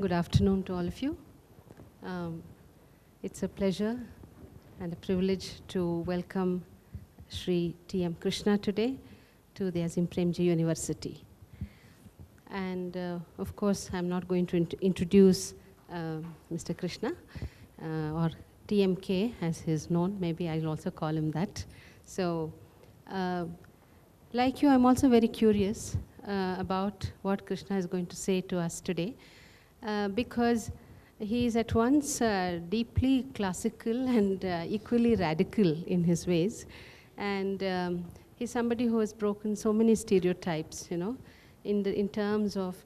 Good afternoon to all of you. It's a pleasure and a privilege to welcome Sri T.M. Krishna today to the Azim Premji University. And of course, I'm not going to introduce Mr. Krishna or TMK as he's known. Maybe I'll also call him that. So, like you, I'm also very curious about what Krishna is going to say to us today. Because he is at once deeply classical and equally radical in his ways. And he's somebody who has broken so many stereotypes, you know, in terms of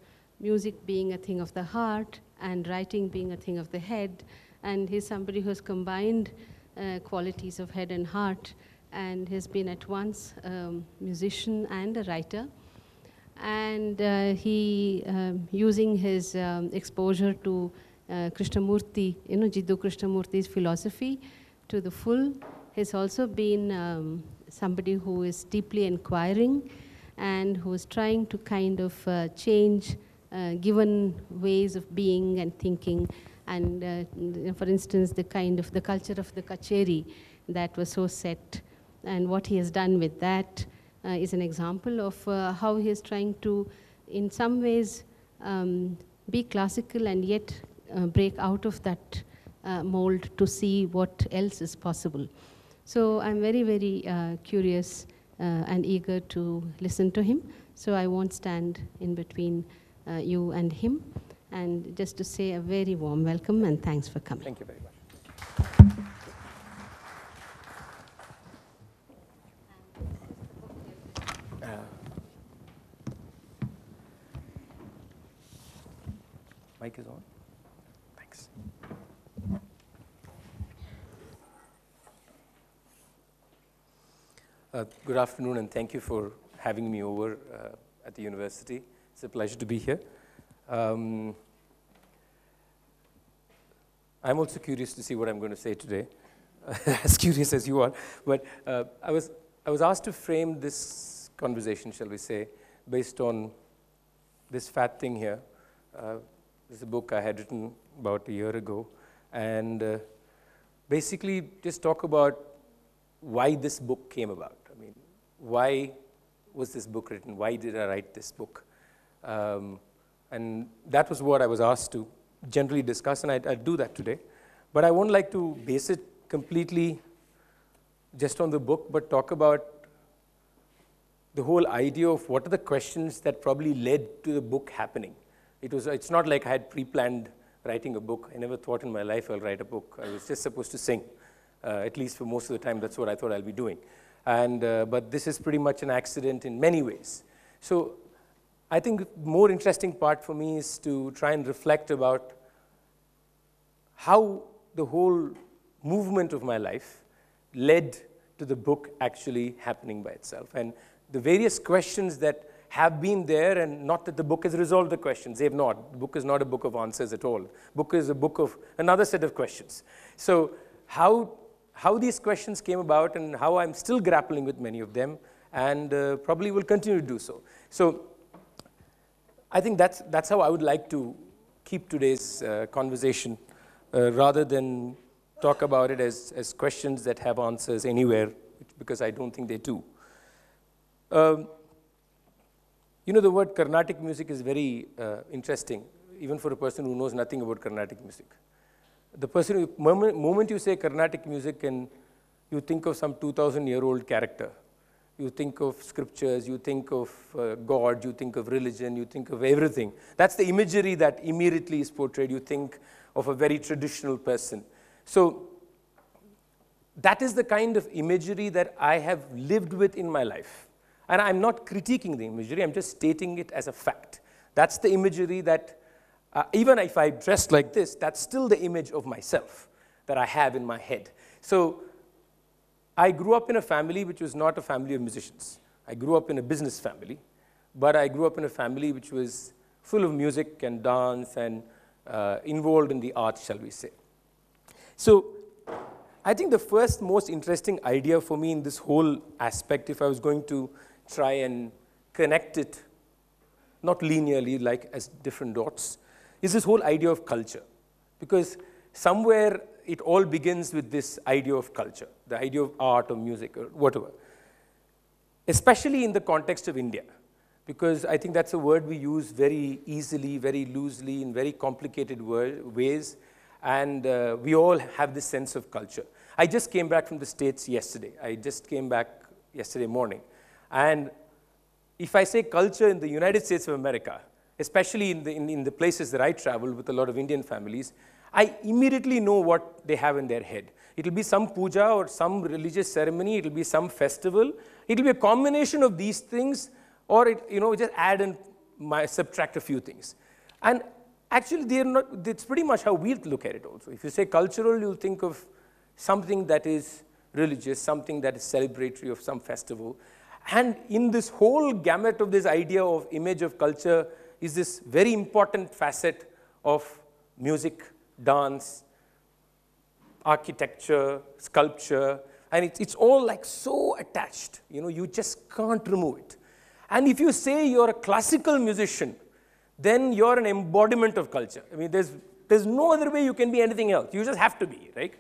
music being a thing of the heart and writing being a thing of the head. And he's somebody who has combined qualities of head and heart, and has been at once a musician and a writer. And he, using his exposure to Krishnamurti, you know, Jiddu Krishnmurti's philosophy to the full, has also been somebody who is deeply inquiring and who is trying to kind of change given ways of being and thinking. And for instance, the culture of the kacheri that was so set, and what he has done with that. Is an example of how he is trying to, in some ways, be classical and yet break out of that mold to see what else is possible. So I'm very, very curious and eager to listen to him. So I won't stand in between you and him. And just to say a very warm welcome and thanks for coming. Thank you very much. Mic is on. Thanks. Good afternoon, and thank you for having me over at the university. It's a pleasure to be here. I'm also curious to see what I'm going to say today, as curious as you are. But I was asked to frame this conversation, shall we say, based on this fat thing here. This is a book I had written about a year ago, and basically just talk about why this book came about. I mean, why was this book written? Why did I write this book? And that was what I was asked to generally discuss, and I'd do that today. But I won't like to base it completely just on the book, but talk about the whole idea of what are the questions that probably led to the book happening. It's not like I had pre-planned writing a book. I never thought in my life I'll write a book. I was just supposed to sing. At least for most of the time, that's what I thought I'll be doing. And but this is pretty much an accident in many ways. So I think the more interesting part for me is to try and reflect about how the whole movement of my life led to the book actually happening by itself. And the various questions that have been there, and not that the book has resolved the questions. They have not. The book is not a book of answers at all. The book is a book of another set of questions. So how these questions came about and how I'm still grappling with many of them, and probably will continue to do so. So I think that's how I would like to keep today's conversation, rather than talk about it as questions that have answers anywhere, because I don't think they do. You know, the word Karnatic music is very interesting, even for a person who knows nothing about Carnatic music. The moment you say Carnatic music, and you think of some 2,000-year-old character, you think of scriptures, you think of God, you think of religion, you think of everything. That's the imagery that immediately is portrayed. You think of a very traditional person. So that is the kind of imagery that I have lived with in my life. And I'm not critiquing the imagery, I'm just stating it as a fact. That's the imagery that, even if I dressed like this, that's still the image of myself that I have in my head. So I grew up in a family which was not a family of musicians. I grew up in a business family, but I grew up in a family which was full of music and dance and involved in the arts, shall we say. So I think the first most interesting idea for me in this whole aspect, if I was going to try and connect it, not linearly like as different dots, is this whole idea of culture. Because somewhere it all begins with this idea of culture, the idea of art or music or whatever. Especially in the context of India. Because I think that's a word we use very easily, very loosely, in very complicated ways. And we all have this sense of culture. I just came back from the States yesterday. I just came back yesterday morning. And if I say culture in the United States of America, especially in the places that I travel with a lot of Indian families, I immediately know what they have in their head. It'll be some puja or some religious ceremony. It'll be some festival. It'll be a combination of these things, or just add and subtract a few things. And actually, it's pretty much how we look at it also. If you say cultural, you'll think of something that is religious, something that is celebratory of some festival. And in this whole gamut of this idea of image of culture is this very important facet of music, dance, architecture, sculpture, and it's all like so attached. You just can't remove it. And if you say you're a classical musician, then you're an embodiment of culture. I mean, there's no other way you can be anything else. You just have to be, right?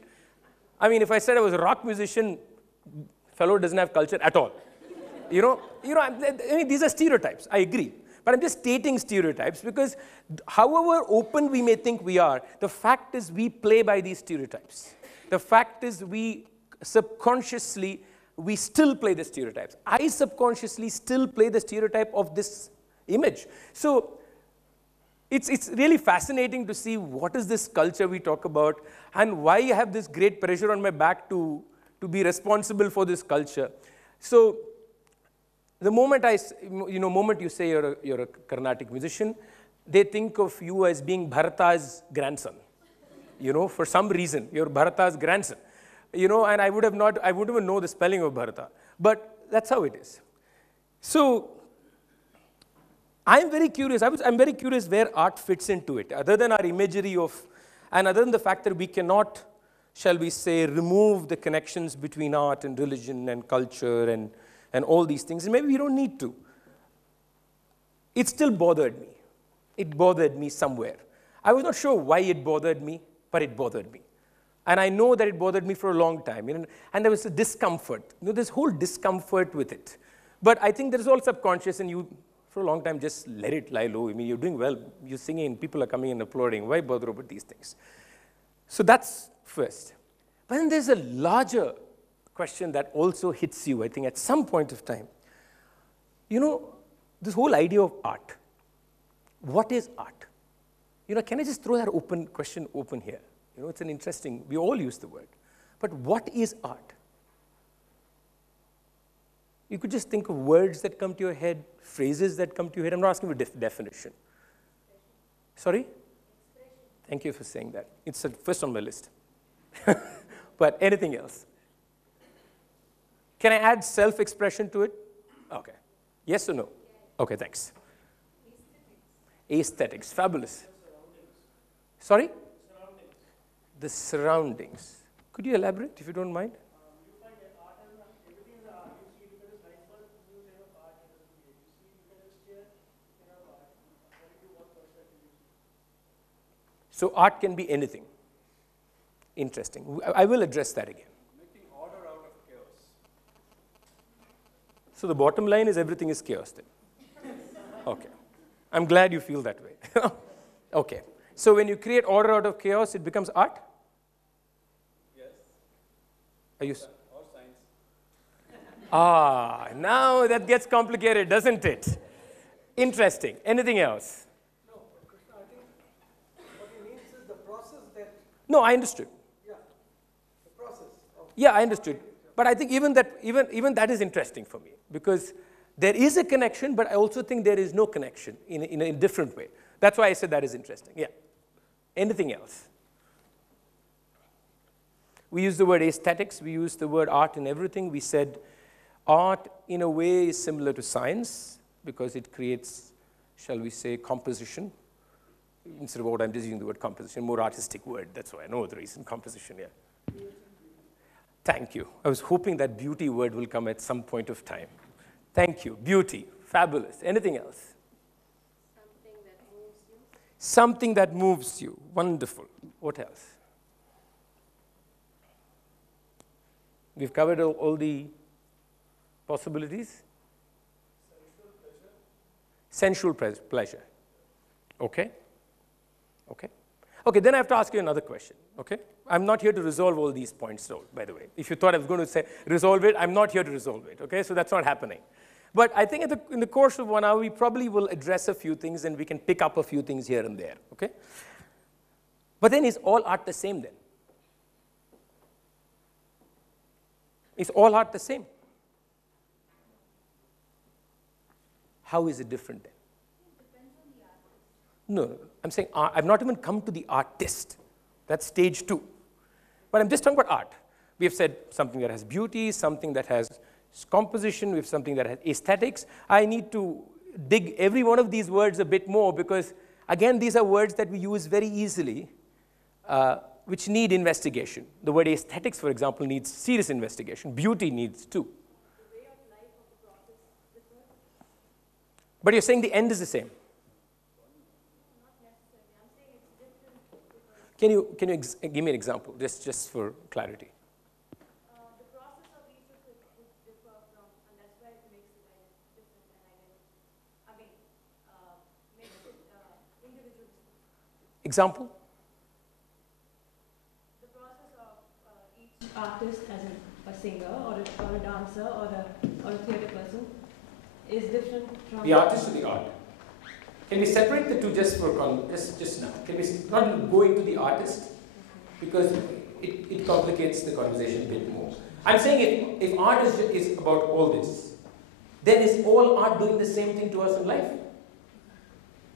I mean, if I said I was a rock musician, fellow doesn't have culture at all. I mean, these are stereotypes. I agree. But I'm just stating stereotypes because however open we may think we are, the fact is we play by these stereotypes. The fact is we subconsciously, we still play the stereotypes. I subconsciously still play the stereotype of this image. So it's really fascinating to see what is this culture we talk about and why I have this great pressure on my back to be responsible for this culture. So the moment moment you say you're a Carnatic musician, they think of you as being Bharata's grandson. For some reason, you're Bharata's grandson. And I wouldn't even know the spelling of Bharata. But that's how it is. So I'm very curious. I'm very curious where art fits into it, other than our imagery and other than the fact that we cannot, shall we say, remove the connections between art and religion and culture and all these things. And maybe we don't need to. It still bothered me. It bothered me somewhere. I was not sure why it bothered me, but it bothered me. And I know that it bothered me for a long time. And there was a discomfort. This whole discomfort with it. But I think there is all subconscious, and you, for a long time, just let it lie low. I mean, you're doing well. You're singing, people are coming and applauding. Why bother about these things? So that's first. But then there's a larger question that also hits you, I think, at some point of time. This whole idea of art. What is art? Can I just throw that question open here? It's an interesting, we all use the word. But what is art? You could just think of words that come to your head, phrases that come to your head. I'm not asking for definition. Sorry? Thank you for saying that. It's first on my list. But anything else? Can I add self-expression to it? Okay. Yes or no? Okay, thanks. Aesthetics. Fabulous. Sorry? The surroundings. Could you elaborate, if you don't mind? You find that art and everything is art. You see, because it's nice new type of art that is made. You see, you can just steer art according to what perspective you see. So art can be anything. Interesting. I will address that again. Making order out of chaos. So the bottom line is everything is chaos then. Okay. I'm glad you feel that way. Okay. So when you create order out of chaos, it becomes art? Yes. Are you? Or science. Now that gets complicated, doesn't it? Interesting. Anything else? No, Krishna, I think what he means is the process that... No, I understood. Yeah, the process of... Yeah, I understood. But I think even that is interesting for me because there is a connection, but I also think there is no connection in a different way. That's why I said that is interesting. Yeah. Anything else? We use the word aesthetics. We use the word art in everything. We said art, in a way, is similar to science because it creates, shall we say, composition. Instead of what I'm just using the word composition, more artistic word. That's why I know the reason, composition, yeah. Thank you. I was hoping that beauty word will come at some point of time. Thank you. Beauty. Fabulous. Anything else? Something that moves you. Something that moves you. Wonderful. What else? We've covered all the possibilities. Sensual pleasure. Okay. Okay. Okay, then I have to ask you another question. Okay. I'm not here to resolve all these points, though, by the way. If you thought I was going to say resolve it, I'm not here to resolve it. Okay, so that's not happening. But I think in the course of 1 hour, we probably will address a few things and we can pick up a few things here and there. Okay. But then is all art the same then? Is all art the same? How is it different then? It depends on the artist. No, I'm saying I've not even come to the artist. That's stage 2. But I'm just talking about art. We have said something that has beauty, something that has composition, we have something that has aesthetics. I need to dig every one of these words a bit more because, again, these are words that we use very easily, which need investigation. The word aesthetics, for example, needs serious investigation. Beauty needs too. The way of life of the process differs? But you're saying the end is the same. Not necessarily. I'm saying it's different. Can you give me an example, just for clarity? The process of each of it would differ from, and that's why it makes it different and makes it individual. Example? The process of each artist as a singer or a dancer or a theatre person is different from The artist or the art? Can we separate the two just now? Can we not go into the artist? Because it complicates the conversation a bit more. I'm saying if art is about all this, then is all art doing the same thing to us in life?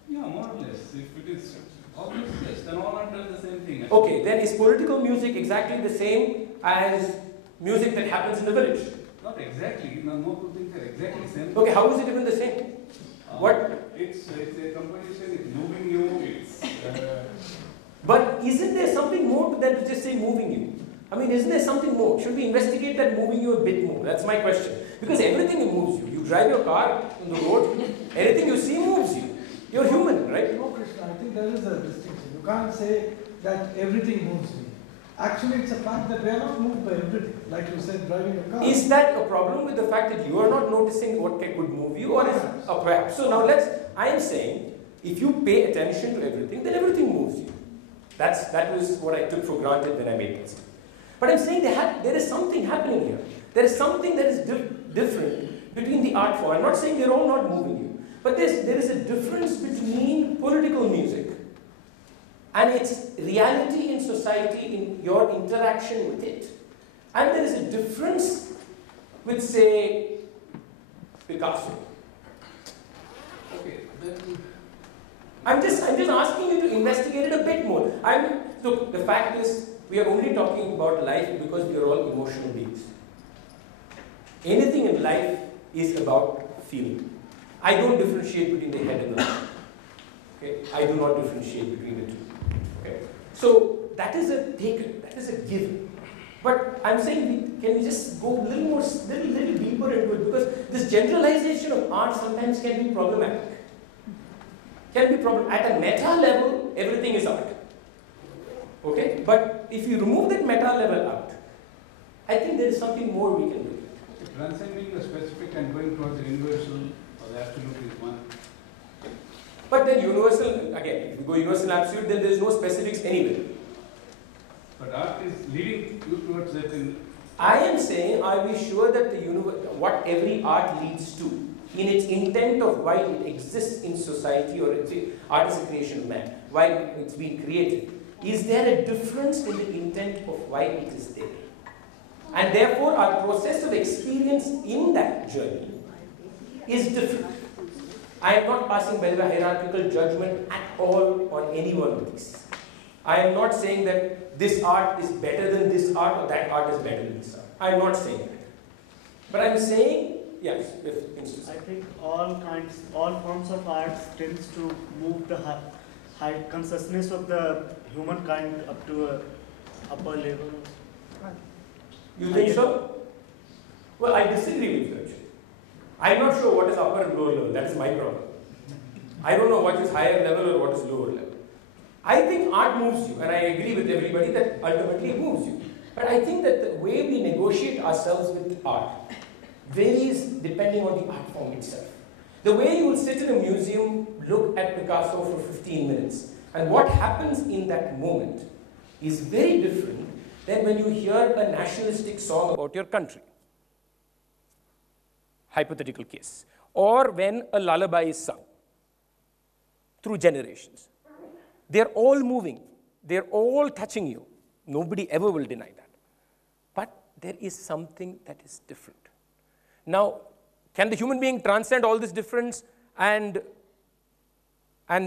Yeah, more or less. If it is obvious, yes, then all art does the same thing. Okay, then is political music exactly the same as music that happens in the village? Not exactly. No, more things are exactly the same. Okay, how is it even the same? What? It's a composition, it's moving you, it's... But isn't there something more to that to just say moving you? I mean, isn't there something more? Should we investigate that moving you a bit more? That's my question. Because everything moves you. You drive your car on the road, anything you see moves you. You're human, right? No, Krishna, I think there is a distinction. You can't say that everything moves me. Actually, it's a fact that we are not moved by everything. Like you said, driving a car. Is that a problem with the fact that you are not noticing what could move you, or is perhaps? So now I am saying, if you pay attention to everything, then everything moves you. That was what I took for granted when I made this. But I'm saying there is something happening here. There is something that is different between the art form. I'm not saying they're all not moving you, but there is a difference between political music and its reality in society, in your interaction with it. And there is a difference with, say, Picasso. Okay, then... I'm just asking you to investigate it a bit more. Look, the fact is, we are only talking about life because we are all emotional beings. Anything in life is about feeling. I don't differentiate between the head and the heart. Okay? I do not differentiate between the two. Okay? So that is a taken, that is a given. But I'm saying, can we just go a little deeper into it, because this generalization of art sometimes can be problematic. At a meta level, everything is art. Okay? But if you remove that meta level out, I think there is something more we can do. Transcending the specific and going towards the universal or the absolute is one. But then universal, again, if you go universal absolute, then there is no specifics anywhere. But art is leading you towards that in... I am saying, are we sure that what every art leads to, in its intent of why it exists in society, or art is a creation of man, why it's been created, is there a difference in the intent of why it is there? And therefore, our process of experience in that journey is different. I am not passing by the hierarchical judgment at all on any one of these. I am not saying that this art is better than this art or that art is better than this art. I am not saying that. But I am saying, yes, I think all forms of art tends to move the high consciousness of the humankind up to a upper level. You think so? Well, I disagree with you actually. I'm not sure what is upper and lower level. That is my problem. I don't know what is higher level or what is lower level. I think art moves you, and I agree with everybody that ultimately it moves you. But I think that the way we negotiate ourselves with art varies depending on the art form itself. The way you will sit in a museum, look at Picasso for 15 minutes, and what happens in that moment is very different than when you hear a nationalistic song about your country. Hypothetical case. Or when a lullaby is sung through generations. They're all moving. They're all touching you. Nobody ever will deny that. But there is something that is different. Now, can the human being transcend all this difference and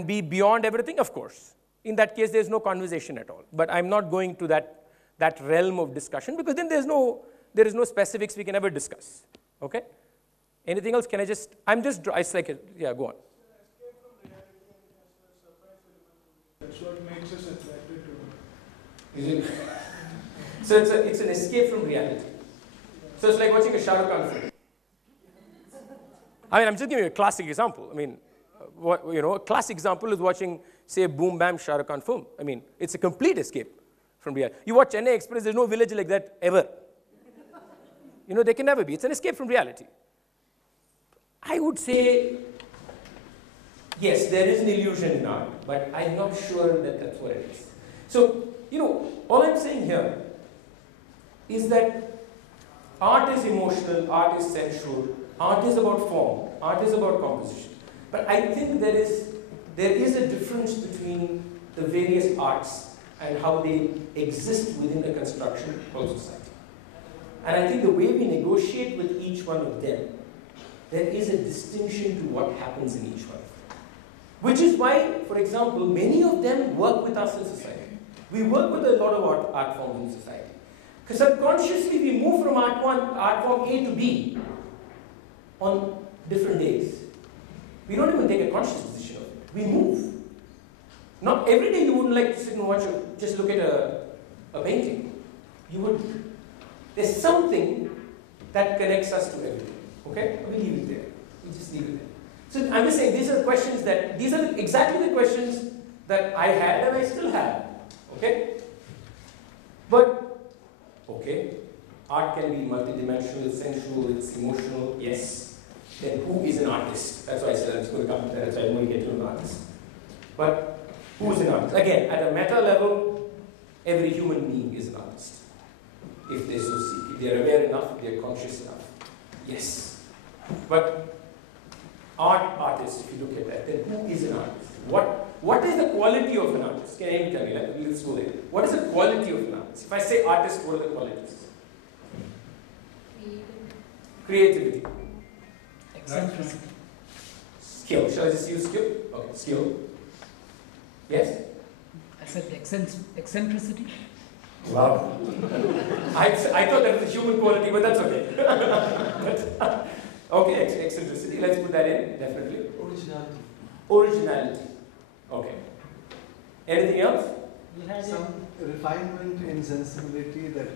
be beyond everything? Of course. In that case, there's no conversation at all. But I'm not going to that realm of discussion because then there is no specifics we can ever discuss. Okay? Anything else? Can I just, it's like, yeah, go on. That's what makes us attracted to it. Is it? So it's an escape from reality. So it's like watching a Shah Rukh Khan film. I mean, I'm just giving you a classic example. I mean, a classic example is watching, say, Boom Bam Shah Rukh Khan film. I mean, it's a complete escape from reality. You watch Chennai Express, there's no village like that ever. There can never be. It's an escape from reality. I would say, yes, there is an illusion in art, but I'm not sure that that's what it is. So, all I'm saying here is that art is emotional, art is sensual, art is about form, art is about composition. But I think there is a difference between the various arts and how they exist within a construction called society. And I think the way we negotiate with each one of them, there is a distinction to what happens in each one of them. Which is why, for example, many of them work with us in society. We work with a lot of art forms in society. Because subconsciously we move from art form A to B on different days. We don't even take a conscious decision of it. We move. Not every day you wouldn't like to sit and just look at a painting. You would. There's something that connects us to everything. Okay? We leave it there. We just leave it there. So I'm just saying these are exactly the questions that I had and I still have. Okay? But, okay, art can be multidimensional, it's sensual, it's emotional, yes. Then who is an artist? That's why I said I was going to come to that, that's why I'm going to get to an artist. But who is an artist? Again, at a meta level, every human being is an artist. If they so seek. If they are aware enough, if they are conscious enough. Yes. But artists, if you look at that, then who is an artist? What is the quality of an artist? Can anyone tell me? Let's go there. What is the quality of an artist? If I say artist, what are the qualities? Creativity. Eccentricity. Skill. Shall I just use skill? Okay, skill. Yes? I said eccentricity. Wow. I thought that was a human quality, but that's okay. Okay, eccentricity. Let's put that in, definitely. Originality. Okay. Anything else? Some refinement in sensibility that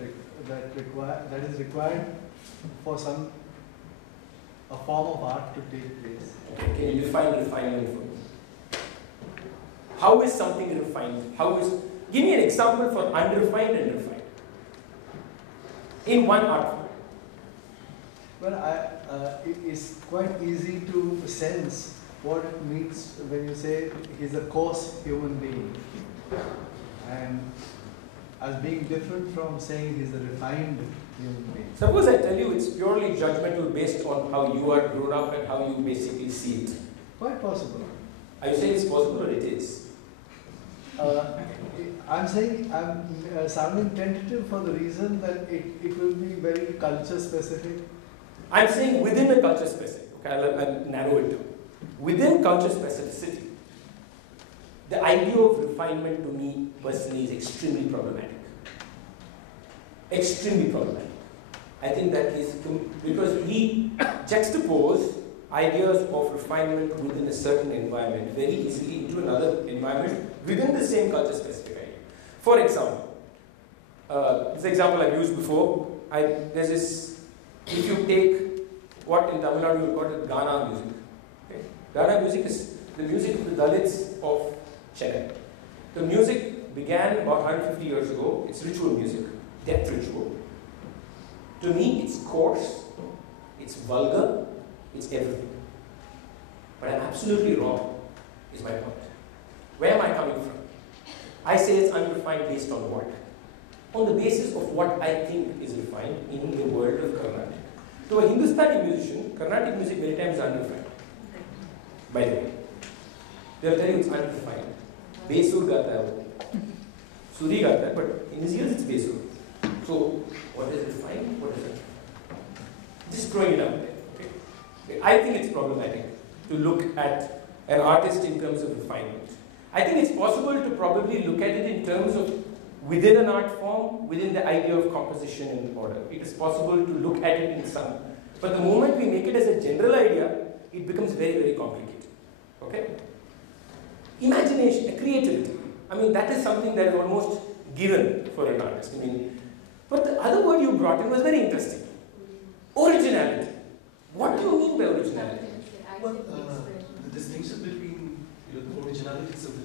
is required for a form of art to take place. Okay, can you define refinement for me? How is something refined? Give me an example for unrefined and refined. In one art form. Well, it is quite easy to sense what it means when you say he's a coarse human being. And as being different from saying he's a refined human being. Suppose I tell you it's purely judgmental based on how you are grown up and how you basically see it. Quite possible. Are you saying it's possible or it is? I'm saying I'm sounding tentative for the reason that it will be very culture specific. I'm saying within a culture specific. Okay, I'll narrow it down. Within culture specificity, the idea of refinement to me personally is extremely problematic. Extremely problematic. I think that is because we juxtapose ideas of refinement within a certain environment very easily into another environment within the same culture specific idea. For example, this example I've used before, there's this, if you take what in Tamil Nadu you call it Ghana music. Okay? Ghana music is the music of the Dalits of Chennai. The music began about 150 years ago. It's ritual music, death ritual. To me, it's coarse, it's vulgar, it's everything. But I'm absolutely wrong, is my point. Where am I coming from? I say it's unrefined based on what? On the basis of what I think is refined in the world of Karnatik. To a Hindustani musician, Carnatic music many times is unrefined. By the way, they'll tell you it's unrefined. Besur gata hai wo. Suri gata hai, but in his ears it's Besur. So, what is refined? What is it? Just throwing it out there. Okay? I think it's problematic to look at an artist in terms of refinement. I think it's possible to probably look at it in terms of within an art form, within the idea of composition and order. It is possible to look at it in some. But the moment we make it as a general idea, it becomes very, very complicated. Okay? Imagination, creativity. I mean, that is something that is almost given for an artist. I mean, but the other word you brought in was very interesting. Originality. What do you mean by originality? Well, the distinction between, the originalities of the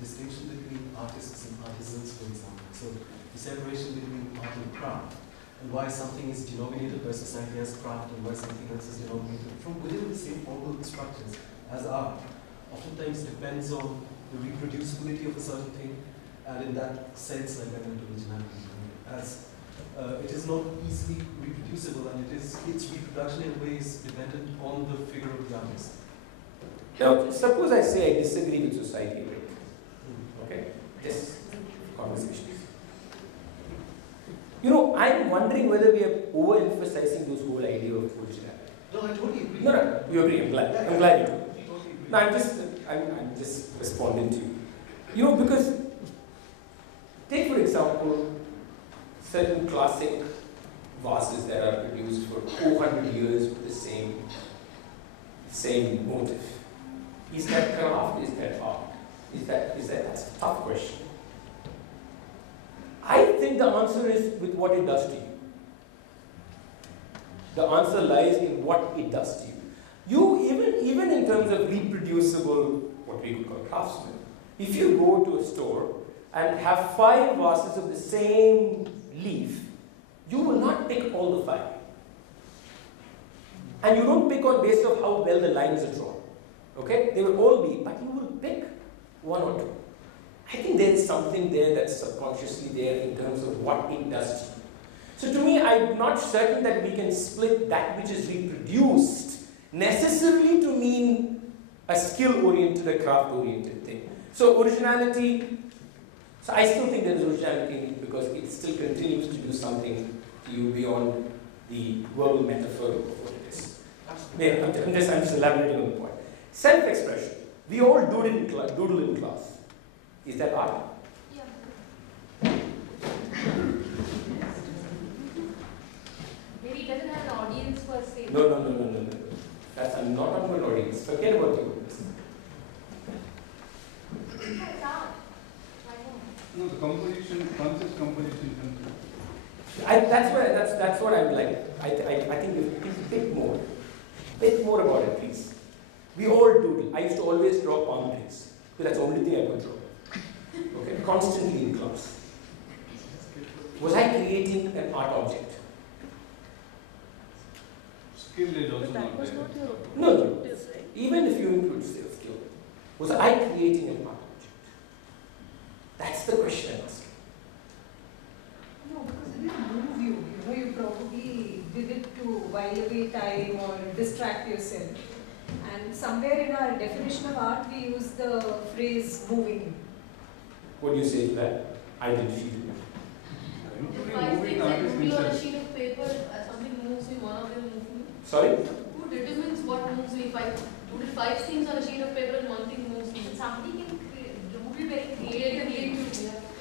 distinction between artists and artisans, for example. So the separation between art and craft, and why something is denominated by society as craft and why something else is denominated from within the same formal structures as art, oftentimes depends on the reproducibility of a certain thing, and in that sense, like I meant originality, as it is not easily reproducible, and its reproduction in ways dependent on the figure of the artist. Now, suppose I say I disagree with society, okay? This conversation. You know, I'm wondering whether we are overemphasizing this whole idea of originality. No, I totally agree. No, you agree. I'm glad. I'm glad you do. No, I'm just responding to you. You know, because take for example certain classic vases that are produced for 400 years with the same motive. Is that craft? Is that art? That's a tough question. I think the answer is with what it does to you. The answer lies in what it does to you. Even in terms of reproducible, what we would call craftsmen, if you go to a store and have 5 vases of the same leaf, you will not pick all the 5. And you don't pick on basis of how well the lines are drawn. Okay? They will all be, but you will pick 1 or 2. I think there is something there that's subconsciously there in terms of what it does to you. So to me, I'm not certain that we can split that which is reproduced necessarily to mean a skill-oriented, a craft-oriented thing. So originality, so I still think there is originality in it because it still continues to do something to you beyond the verbal metaphor of what it is. Yeah, I'm just elaborating on the point. Self-expression. We all doodle in class. Is that art? Yeah. Maybe it doesn't have an audience per se. No. I'm not talking about audience. Forget about you. It's art. No, the composition, conscious composition. That's what I'm like. I think we can think more. Think more about it, please. We all doodle. I used to always draw palm trees. Because that's the only thing I could draw. Okay, constantly in class. Was I creating an art object? Skill is also not there. No. Even if you include skill, was I creating an art object? That's the question I'm asking. No, because it didn't move you. You probably did it to while away time or distract yourself. And somewhere in our definition of art, we use the phrase moving you. What do you say to that? I did feel it. If I think that movie on a sheet of paper, something moves me, one of them moves me. Sorry? Who determines what moves me? If I doodle 5 things on a sheet of paper and one thing moves me, somebody can doodle very creatively.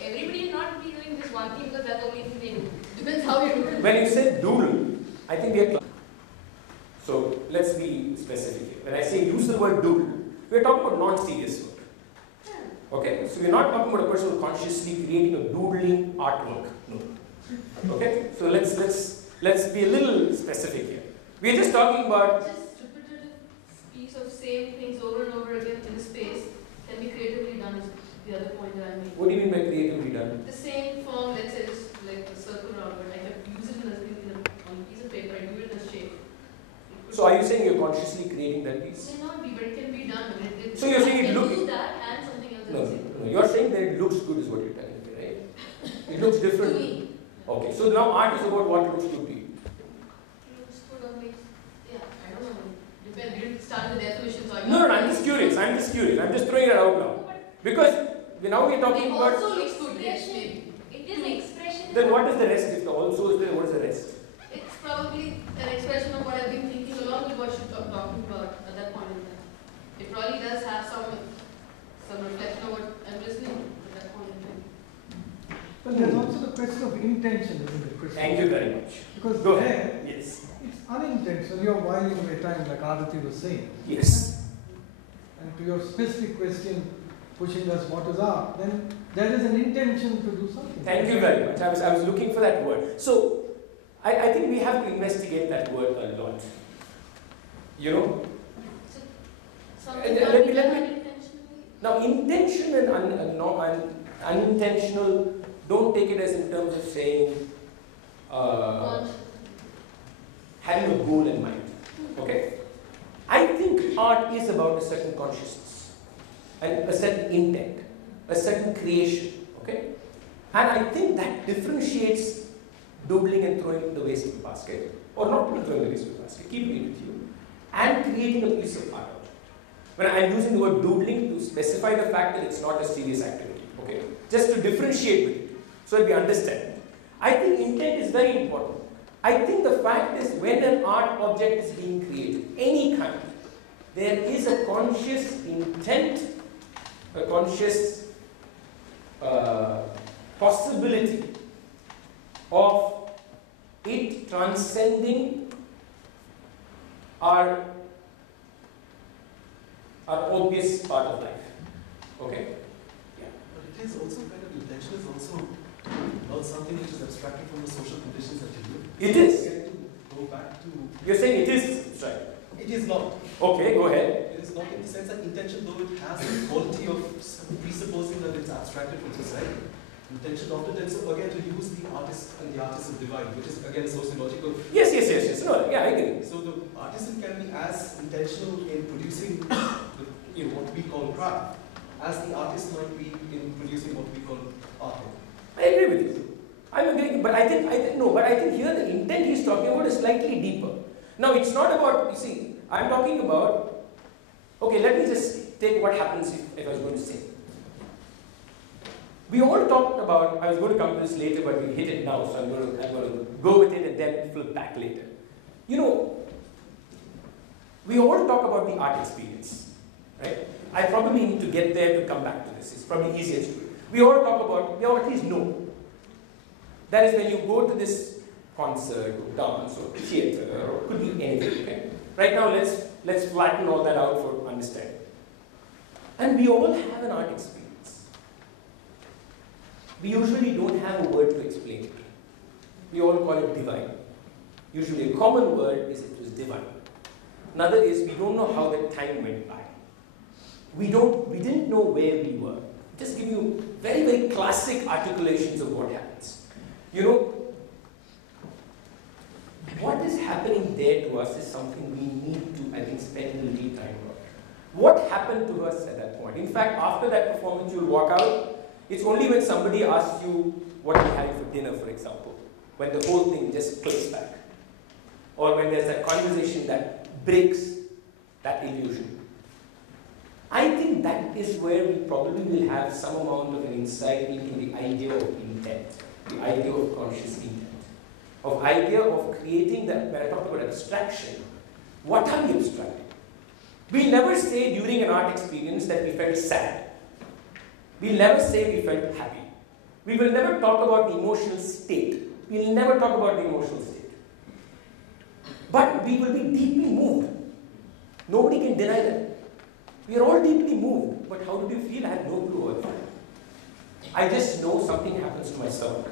Everybody will not be doing this one thing because that's the only thing they do. Depends how you doodle. When you say doodle, I think we are. So let's be specific here. When I say use the word doodle, we're talking about non-serious work. Okay, so we're not talking about a person who consciously creating a doodling artwork. No. Okay, so let's be a little specific here. We're just talking about Just repetitive piece repeats of same things over and over again in the space can be creatively done is the other point that I made. What do you mean by creatively done? The same form, let's say it's like a circle around, but I can use it on a piece of paper, I do it in a shape. So are you saying you're consciously creating that piece? It may not be, but it can be done. So you're saying it looks... looks... use that and something else. No, you're saying that it looks good is what you're telling me, right? It looks different. To me. Okay, so now art is about what looks good to you. Looks good on me. Yeah, I don't know. Depends. We didn't start the definition, so I No, I'm just curious. I'm just throwing it out now. Because now we're talking about... It also looks good, maybe. It is an expression. Then what is the rest? If the also is there, what is the rest? It's probably an expression of what I've been thinking along with what you're talking about at that point in time. It probably does have some reflection of what I'm listening at that point in time. But there's also the question of intention, isn't it, Krishna? Thank you very much. Because Go there, ahead. Yes. it's unintentional. You're whiling away time, like Aditi was saying. Yes. And to your specific question, pushing us what is art, then there is an intention to do something. Thank you very much. I was looking for that word. So, I think we have to investigate that word a lot. You know? Now, intention and unintentional, don't take it as in terms of saying having a goal in mind. Okay? I think art is about a certain consciousness and a certain intent, a certain creation. Okay? And I think that differentiates doodling and throwing the waste in the basket, or not throwing the waste in the basket, keeping it with you, and creating a piece of art. When I'm using the word doodling to specify the fact that it's not a serious activity, okay? Just to differentiate with it, so that we understand. I think intent is very important. I think the fact is when an art object is being created, any kind, there is a conscious intent, a conscious possibility of it transcending our obvious part of life. Okay? Yeah. But it is also kind of intention is also not something which is abstracted from the social conditions that you live. It is. To go back to... You're saying it is abstract. It is not. Okay, go ahead. It is not in the sense that intention, though it has the quality of presupposing that it's abstracted from society. Intention often tends to, again, to use the artist and the artisan divide, which is again sociological. Yes. No, yeah, I agree. So the artisan can be as intentional in producing what we call craft as the artist might be in producing what we call art. I agree with you. I'm agreeing, but I think here the intent he's talking about is slightly deeper. Now it's not about, you see, I'm talking about, okay, let me just take what happens if I was going to say. We all talked about, I was going to come to this later, but we hit it now, so I'm going to go with it and then flip back later. You know, we all talk about the art experience, right? I probably need to get there to come back to this. It's probably easier to do it. We all talk about, we all at least know. That is when you go to this concert or dance or theatre or could be anything, okay? Right now, let's flatten all that out for understanding. And we all have an art experience. We usually don't have a word to explain it. We all call it divine. Usually a common word is it was divine. Another is we don't know how the time went by. We didn't know where we were. Just give you very, very classic articulations of what happens. You know, what is happening there to us is something we need to, I think, spend a little time on. What happened to us at that point? In fact, after that performance, you'll walk out. It's only when somebody asks you what you're having for dinner, for example, when the whole thing just clicks back. Or when there's a conversation that breaks that illusion. I think that is where we probably will have some amount of an insight into the idea of intent, the idea of conscious intent, of idea of creating that, when I talk about abstraction, what are we abstracting? We'll never say during an art experience that we felt sad. We'll never say we felt happy. We will never talk about the emotional state. We'll never talk about the emotional state. But we will be deeply moved. Nobody can deny that. We are all deeply moved. But how did you feel? I have no clue about that. I just know something happens to my stomach.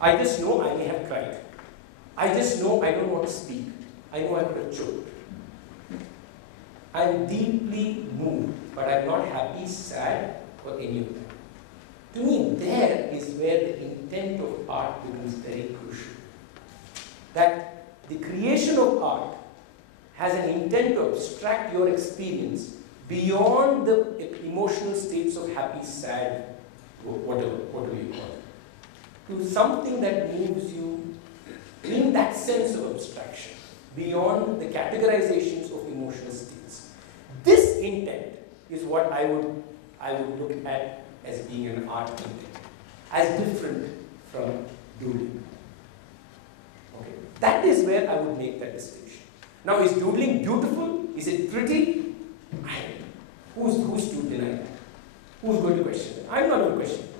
I just know I may have cried. I just know I don't want to speak. I know I could have choked. I'm deeply moved, but I'm not happy, sad, or any of that. To me, there is where the intent of art becomes very crucial. That the creation of art has an intent to abstract your experience beyond the emotional states of happy, sad, or whatever you call it, to something that moves you in that sense of abstraction, beyond the categorizations of emotional states. This intent is what I would look at as being an art intent, as different from doodling. Okay. That is where I would make that distinction. Now, is doodling beautiful? Is it pretty? Who's to deny that? Who's going to question it? I'm not going to question it.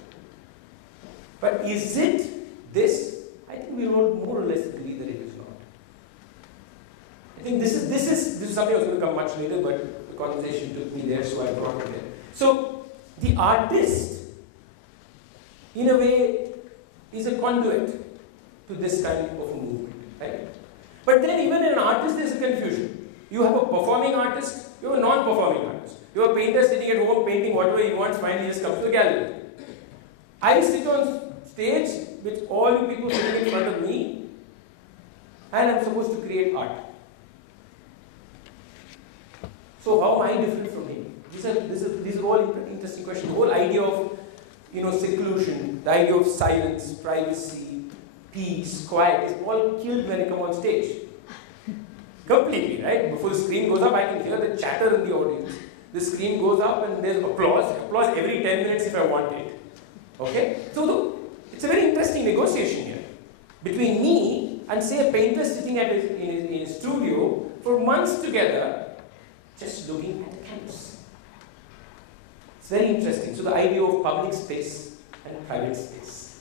But is it this? I think we all more or less agree that it is not. I think this is something that was going to come much later, but the conversation took me there, so I brought it there. So the artist, in a way, is a conduit to this kind of a movement, right? But then even in an artist, there's a confusion. You have a performing artist, you have a non-performing artist. You have a painter sitting at home painting whatever he wants, finally just comes to the gallery. I sit on stage with all you people sitting in front of me, and I'm supposed to create art. So how am I different from him? These are all interesting questions. The whole idea of seclusion, the idea of silence, privacy, peace, quiet is all killed when I come on stage. Completely, right? Before the screen goes up, I can hear the chatter in the audience. The screen goes up and there's applause every 10 minutes if I want it. Okay? So it's a very interesting negotiation here between me and, say, a painter sitting in his studio for months together, just looking at the canvas. It's very interesting. So the idea of public space and private space.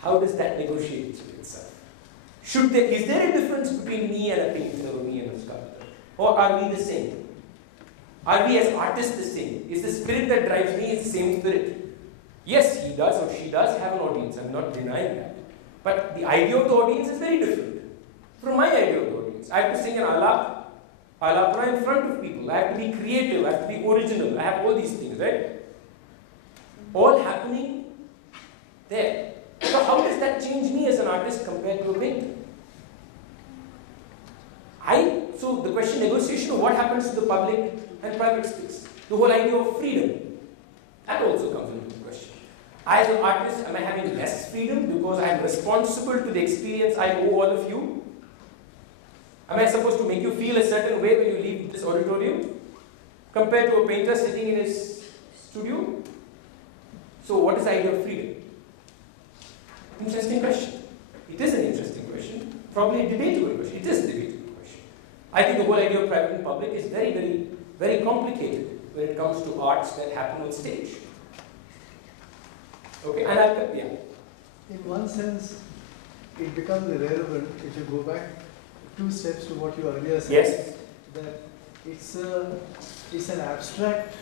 How does that negotiate with itself? Is there a difference between me and a painter or me and a sculptor? Or are we the same? Are we as artists the same? Is the spirit that drives me the same spirit? Yes, he does or she does have an audience. I'm not denying that. But the idea of the audience is very different from my idea of the audience. I have to sing an alapra in front of people. I have to be creative. I have to be original. I have all these things, right? All happening there. So how does that change me as an artist compared to a painter? So the question, negotiation of what happens to the public and private space. The whole idea of freedom. That also comes into the question. I as an artist, am I having less freedom because I am responsible to the experience I owe all of you? Am I supposed to make you feel a certain way when you leave this auditorium? Compared to a painter sitting in his studio? So what is the idea of freedom? Interesting question. It is an interesting question. Probably a debatable question. It is a debatable question. I think the whole idea of private and public is very, very, very complicated when it comes to arts that happen on stage. Okay, and yeah. In one sense, it becomes irrelevant if you go back 2 steps to what you earlier said. Yes. That it's an abstract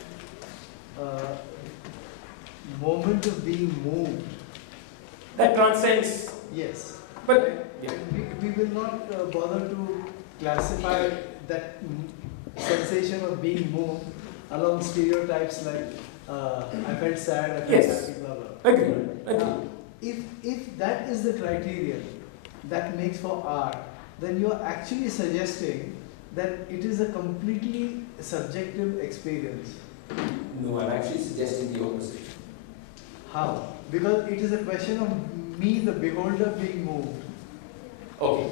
moment of being moved. That transcends. Yes. But yeah. we will not bother to classify that sensation of being moved along stereotypes like I felt sad, I felt happy, blah, blah. Agree. If that is the criterion that makes for art, then you are actually suggesting that it is a completely subjective experience. No, I'm actually suggesting the opposite. How? Because it is a question of me, the beholder, being moved. Okay,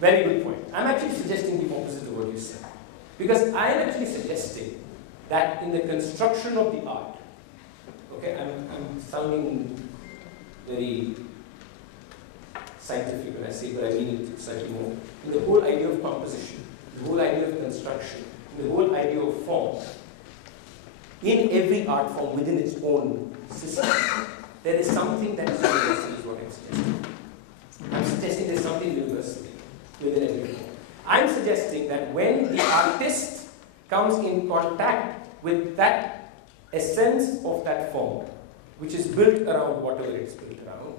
very good point. I'm actually suggesting the opposite of what you said. Because I am actually suggesting that in the construction of the art, okay, I'm sounding very scientific when I say, but I mean it slightly more. In the whole idea of composition, the whole idea of construction, the whole idea of form, in every art form within its own system, there is something that is universal, is what I'm suggesting. I'm suggesting there's something universal within every form. I'm suggesting that when the artist comes in contact with that essence of that form, which is built around whatever it's built around,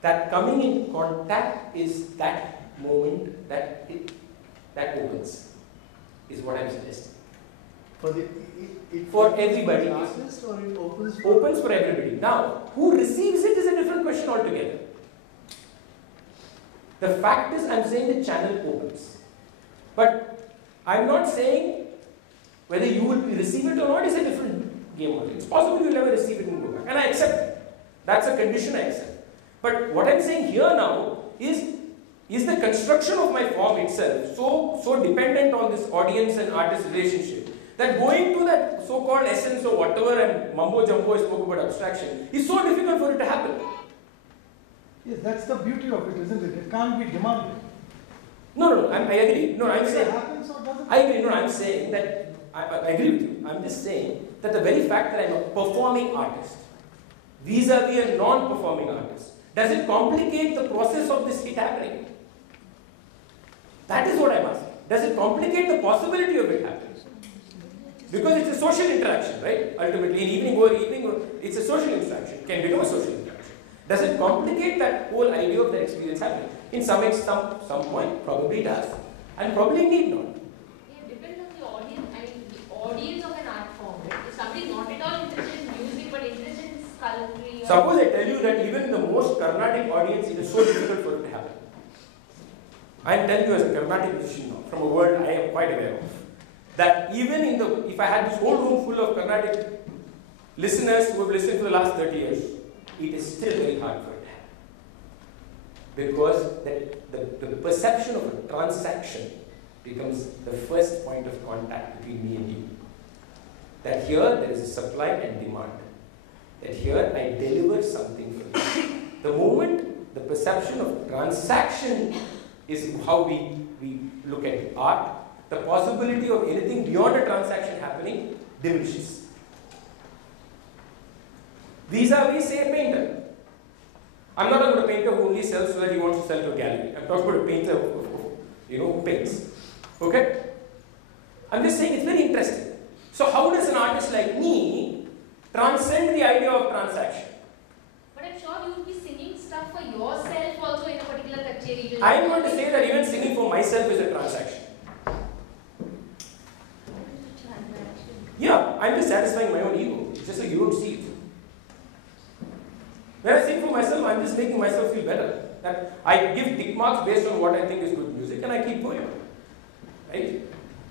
that coming in contact is that moment that opens, is what I'm suggesting. For the for everybody. For the artist, or it opens for everybody. Now, who receives it is a different question altogether. The fact is, I'm saying the channel opens. But I'm not saying whether you will receive it or not is a different game only. It's possible you'll never receive it and go back. And I accept it. That's a condition I accept. But what I'm saying here now is the construction of my form itself so dependent on this audience and artist relationship that going to that so-called essence or whatever and mumbo-jumbo I spoke about abstraction is so difficult for it to happen. Yes, that's the beauty of it, isn't it? It can't be demanded. No, I agree. No, I'm saying. Happens or doesn't I agree. No, I'm saying that I agree with you. I'm just saying that the very fact that I'm a performing artist vis-a-vis a non-performing artist, does it complicate the process of this hit happening? That is what I'm asking. Does it complicate the possibility of it happening? Because it's a social interaction, right? Ultimately, in evening, it's a social interaction. It can become a social interaction. Does it complicate that whole idea of the experience happening? In some point, probably it does. And probably need not. Yeah, it depends on the audience. I mean, the audience of an art form, right? If somebody is not at all interested in music, but interested in sculpture. Suppose I tell you that even in the most Karnatic audience, it is so difficult for it to happen. I am telling you as a Karnatic musician now, from a world I am quite aware of, that even if I had this whole room full of Karnatic listeners who have listened for the last 30 years, it is still very hard for it to happen. Because the perception of a transaction becomes the first point of contact between me and you. That here there is a supply and demand. That here I deliver something for you. The moment the perception of transaction is how we look at art, the possibility of anything beyond a transaction happening diminishes. Vis-a-vis, say, a painter. I'm not about a painter who only sells so that he wants to sell to a gallery. I'm talking about a painter who paints. Okay? I'm just saying it's very interesting. So how does an artist like me transcend the idea of transaction? But I'm sure you would be singing stuff for yourself also in a particular kacheri. I'm going to say that even singing for myself is a transaction. Yeah, I'm just satisfying my own ego. It's just so you don't see it. When I sing for myself, I'm just making myself feel better. That I give tick marks based on what I think is good music and I keep going. Right?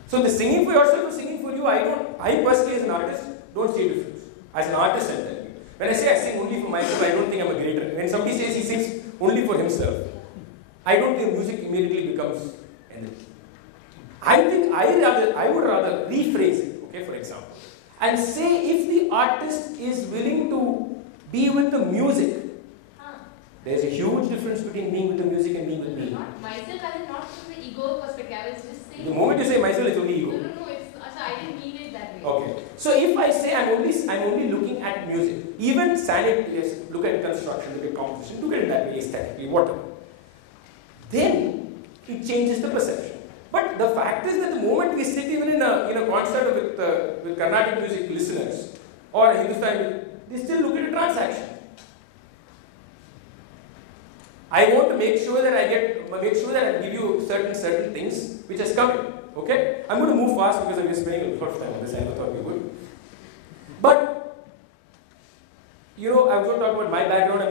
So the singing for yourself or singing for you, I personally as an artist don't see a difference. As an artist, I'm telling you. When I say I sing only for myself, I don't think I'm a greater. When somebody says he sings only for himself, I don't think music immediately becomes anything. I think I would rather rephrase it, okay, for example, and say if the artist is willing to be with the music, there's a huge difference between being with the music and being with me. Not myself, I was not from the ego perspective. I was just saying. The moment you say myself, it's only ego. No, I didn't mean it that way. Okay. So if I say I'm only looking at music, even sanity, look at construction, look at composition, look at it that way aesthetically, whatever, then it changes the perception. But the fact is that the moment we sit even in a concert with Carnatic music listeners or Hindustani, they still look at a transaction. I want to make sure that I give you certain things which has come in. Okay? I'm going to move fast because I'm spending a lot of time on this. I thought we would. But I was going to talk about my background.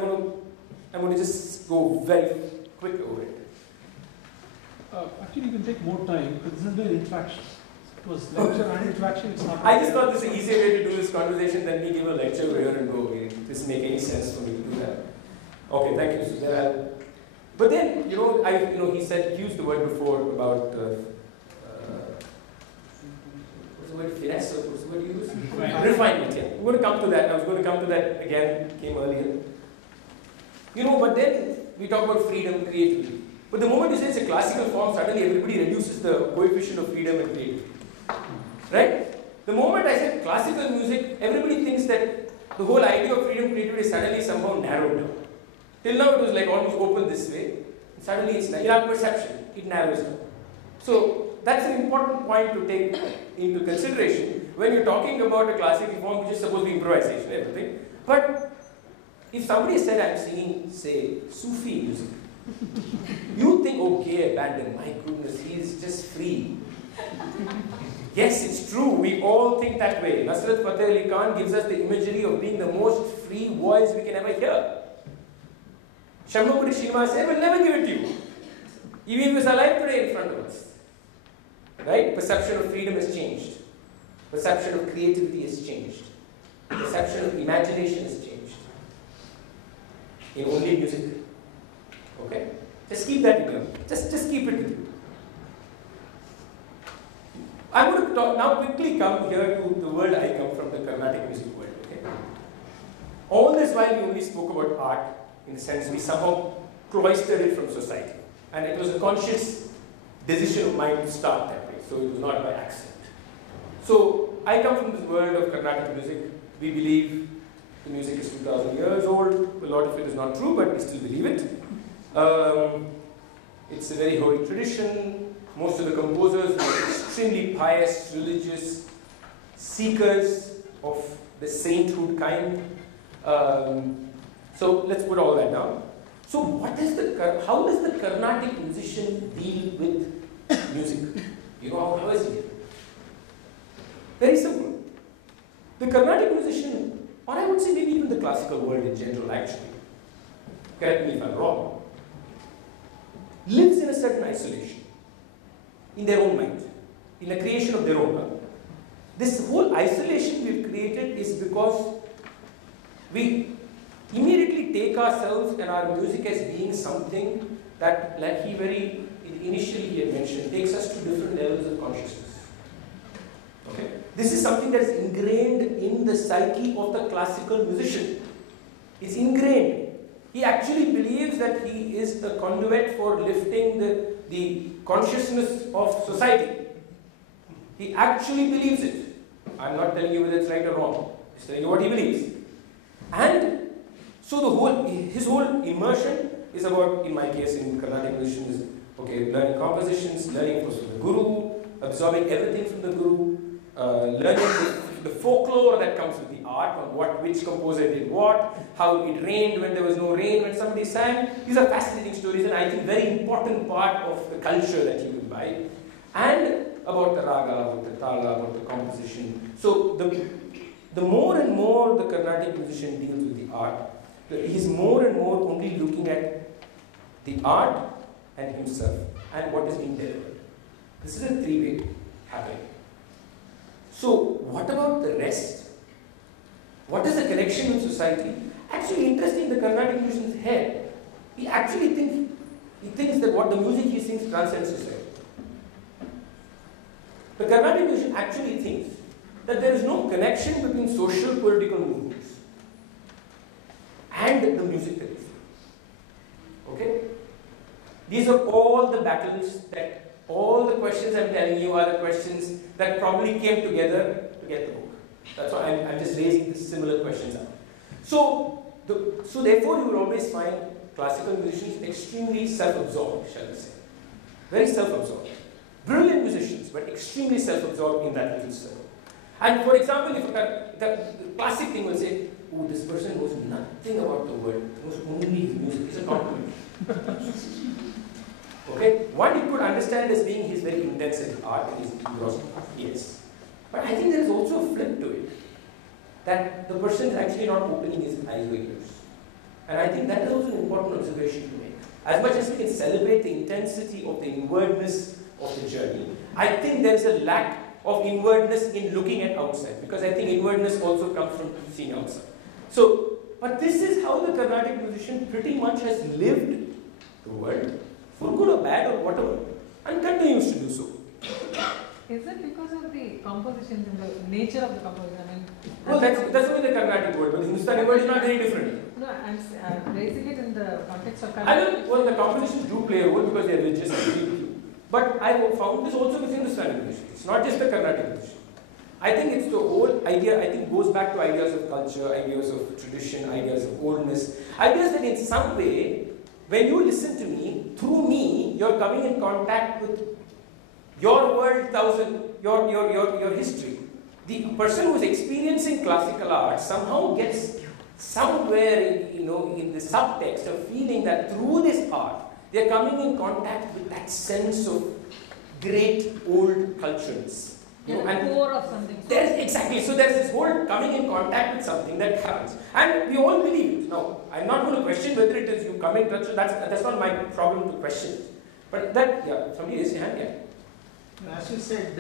I'm going to just go very quick over it. Actually, you can take more time because this is an interaction. It was lecture and interaction. It's not. I just thought this is an easier way to do this conversation than me give a lecture over here and go away. It doesn't make any sense for me to do that. Okay, thank you. So but then, he said, he used the word before about, what's the word, finesse, or what's the word you used? Refinement, yeah. I'm going to come to that. I was going to come to that again, came earlier. But then we talk about freedom, creativity. But the moment you say it's a classical form, suddenly everybody reduces the coefficient of freedom and creativity. Right? The moment I said classical music, everybody thinks that the whole idea of freedom and creativity is suddenly somehow narrowed down. Till now it was like almost open this way. And suddenly it's in our perception, it narrows down. So that's an important point to take into consideration when you're talking about a classical form which is supposed to be improvisation and everything. But if somebody said I'm singing, say, Sufi music, you think, okay, abandon, my goodness, he is just free. Yes, it's true. We all think that way. Nusrat Fateh Ali Khan gives us the imagery of being the most free voice we can ever hear. Semmangudi Srinivasier will never give it to you. Even if he was alive today in front of us. Right? Perception of freedom has changed. Perception of creativity has changed. Perception of imagination has changed. In only music. Okay? Just keep that in mind. Just keep it with you. I'm going to now quickly come here to the world I come from, the Carnatic music world. Okay? All this while we only spoke about art, in the sense we somehow cloistered it from society. And it was a conscious decision of mine to start that way, so it was not by accident. So I come from this world of Carnatic music. We believe the music is 2,000 years old. A lot of it is not true, but we still believe it. It's a very holy tradition. Most of the composers were extremely pious, religious, seekers of the sainthood kind. So let's put all that down. So how does the Carnatic musician deal with music? You know, how is it? Very simple. The Carnatic musician, or I would say maybe even the classical world in general actually, correct me if I'm wrong, lives in a certain isolation. In their own mind, in the creation of their own mind. This whole isolation we've created is because we immediately take ourselves and our music as being something that, like initially he had mentioned, takes us to different levels of consciousness. Okay? This is something that is ingrained in the psyche of the classical musician. It's ingrained. He actually believes that he is a conduit for lifting the consciousness of society. He actually believes it. I'm not telling you whether it's right or wrong. I'm just telling you what he believes. And so his whole immersion is about, in my case, in Carnatic musician, is learning compositions, learning from the guru, absorbing everything from the guru, learning the folklore that comes with the art, on which composer did what, how it rained when there was no rain, when somebody sang. These are fascinating stories, and I think very important part of the culture that you will buy. And about the raga, about the tala, about the composition. So the more and more the Carnatic musician deals with the art, he's more and more only looking at the art and himself and what is being delivered. This is a three-way happening. So what about the rest? What is the connection with society? Actually, interesting, the Carnatic musician's head, he actually thinks that what the music he sings transcends society. The Carnatic musician actually thinks that there is no connection between social political movements and the music that is. Okay? These are all the battles that, all the questions I'm telling you are the questions that probably came together to get the book. That's why I'm just raising these similar questions up. So therefore you will always find classical musicians extremely self-absorbed, shall we say. Very self-absorbed. Brilliant musicians, but extremely self-absorbed in that little circle. And for example, if the classic thing will say, oh, this person knows nothing about the world, knows only his music. It's a compliment. Okay? One you could understand as being he's very intense in art and he's engrossed in art. Yes. But I think there is also a flip to it. That the person is actually not opening his eyes or ears. And I think that is also an important observation to make. As much as we can celebrate the intensity of the inwardness of the journey, I think there is a lack of inwardness in looking at outside, because I think inwardness also comes from seeing outside. So, but this is how the Carnatic musician pretty much has lived the world, for good or bad or whatever, and continues to do so. Is it because of the compositions and the nature of the composition? I mean, well, that's only the Carnatic world, but the Hindustani world is not very different. No, I'm raising it in the context of Carnatic. Well, the compositions do play a role because they are religious. But I found this also with Hindustani music. It's not just the Carnatic music. I think it's the whole idea, I think goes back to ideas of culture, ideas of tradition, ideas of oldness, ideas that in some way, when you listen to me, through me, you're coming in contact with your world, your history. The person who's experiencing classical art somehow gets somewhere in the subtext of feeling that through this art, they're coming in contact with that sense of great old cultures. You know, the and core of something. exactly. So there's this whole coming in contact with something that happens, and we all believe it. Now, I'm not going to question whether it is you come in touch. That's not my problem to question. But that, yeah, somebody raised your hand, yeah. As you said,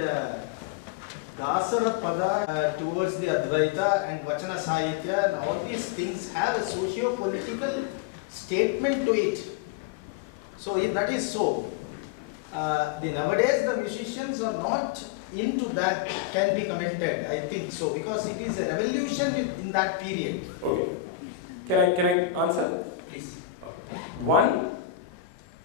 Dasara Pada towards the Advaita and Vachana Sahitya and all these things have a socio-political statement to it. So if that is so, nowadays the musicians are not into that, can be commented, I think so, because it is a revolution in that period. Okay. Can I answer? Please. Okay. One,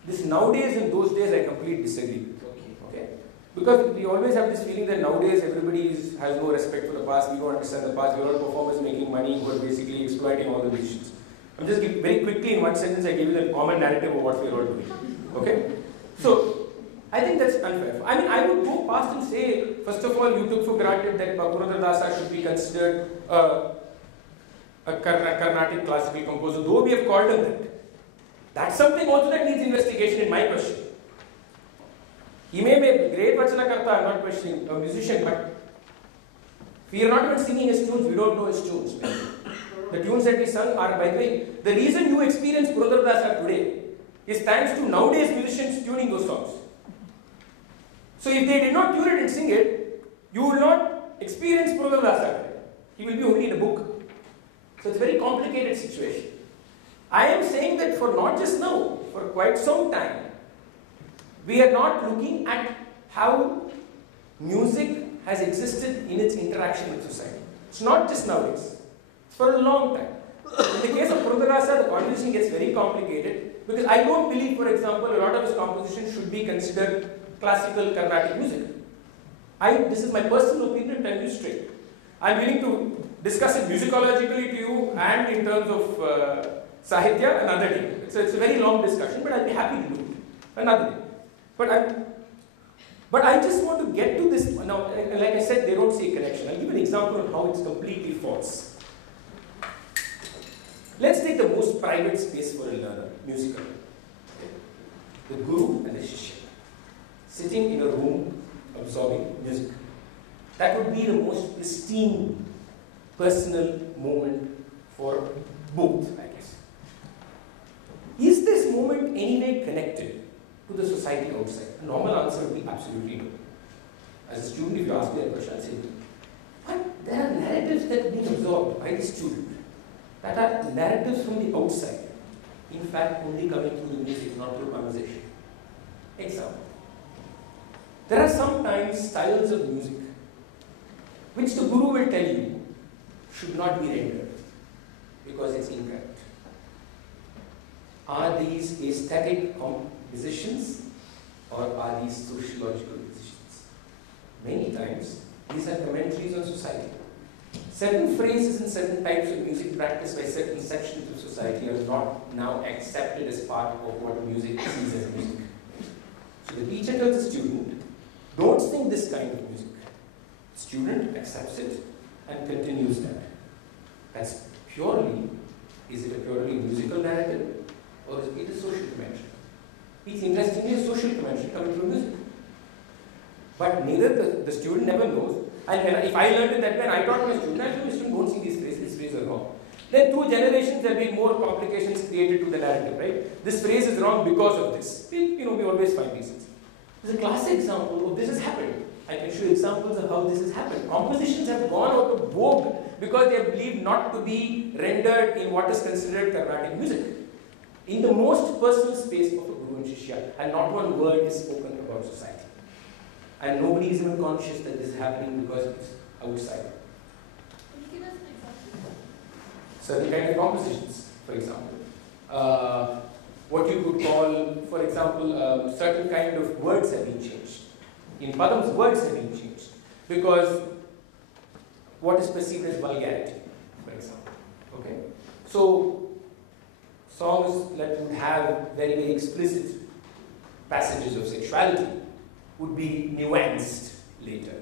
this nowadays and those days I completely disagree with. Okay. Because we always have this feeling that nowadays everybody has no respect for the past, we don't understand the past, we are all performers making money who are basically exploiting all the musicians. I'm just giving, very quickly in one sentence I give you the common narrative of what we are all doing. Okay? So, I think that's unfair. I mean, I would go past and say, first of all, you took for granted that Purandara Dasa should be considered a Karnatic classical composer, though we have called him that. That's something also that needs investigation in my question. He may be a great Vachana Karta, I'm not questioning, a musician, but we are not even singing his tunes, we don't know his tunes. The tunes that we sung are, by the way, the reason you experience Purandara Dasa today is thanks to nowadays musicians tuning those songs. So if they did not tune it and sing it, you will not experience Purandara Dasa. He will be only in a book. So it's a very complicated situation. I am saying that for not just now, for quite some time, we are not looking at how music has existed in its interaction with society. It's not just nowadays. It's for a long time. In the case of Purandara Dasa, the conversation gets very complicated because I don't believe, for example, a lot of his compositions should be considered classical Carnatic music. This is my personal opinion, tell you straight. I'm willing to discuss it musicologically to you and in terms of Sahitya another day. It's a very long discussion, but I'll be happy to do it another day. But I just want to get to this. Now, like I said, they don't see a connection. I'll give an example of how it's completely false. Let's take the most private space for a learner, musical. Okay. The guru and the shishya sitting in a room absorbing music. That would be the most pristine personal moment for both, I guess. Is this moment anyway connected to the society outside? A normal answer would be absolutely no. As a student, if you ask me that question, I'd say, but there are narratives that are being absorbed by the student that are narratives from the outside. In fact, only coming through the music, not through conversation. Example. There are sometimes styles of music which the guru will tell you should not be rendered because it's incorrect. Are these aesthetic decisions or are these sociological decisions? Many times, these are commentaries on society. Certain phrases and certain types of music practiced by certain sections of society are not now accepted as part of what music sees as music. So the teacher tells the student, don't sing this kind of music. The student accepts it and continues that. That's purely, is it a purely musical narrative or is it a social commentary? It's interestingly a social commentary coming through music. But neither the student never knows. And if I learned it that way and I taught my student, I told my student, don't sing these phrases, this phrase is wrong. Then through generations there will be more complications created to the narrative, right? This phrase is wrong because of this. We always find reasons. There's a classic example of this has happened. I can show you examples of how this has happened. Compositions have gone out of vogue because they are believed not to be rendered in what is considered Carnatic music. In the most personal space of a guru and shishya, and not one word is spoken about society. And nobody is even conscious that this is happening because it's outside. Can you give us an example? Certain kind of compositions, for example. What you could call, for example, certain kind of words have been changed. In Padam's, words have been changed because what is perceived as vulgarity, for example. Okay? So, songs that would have very, very explicit passages of sexuality would be nuanced later.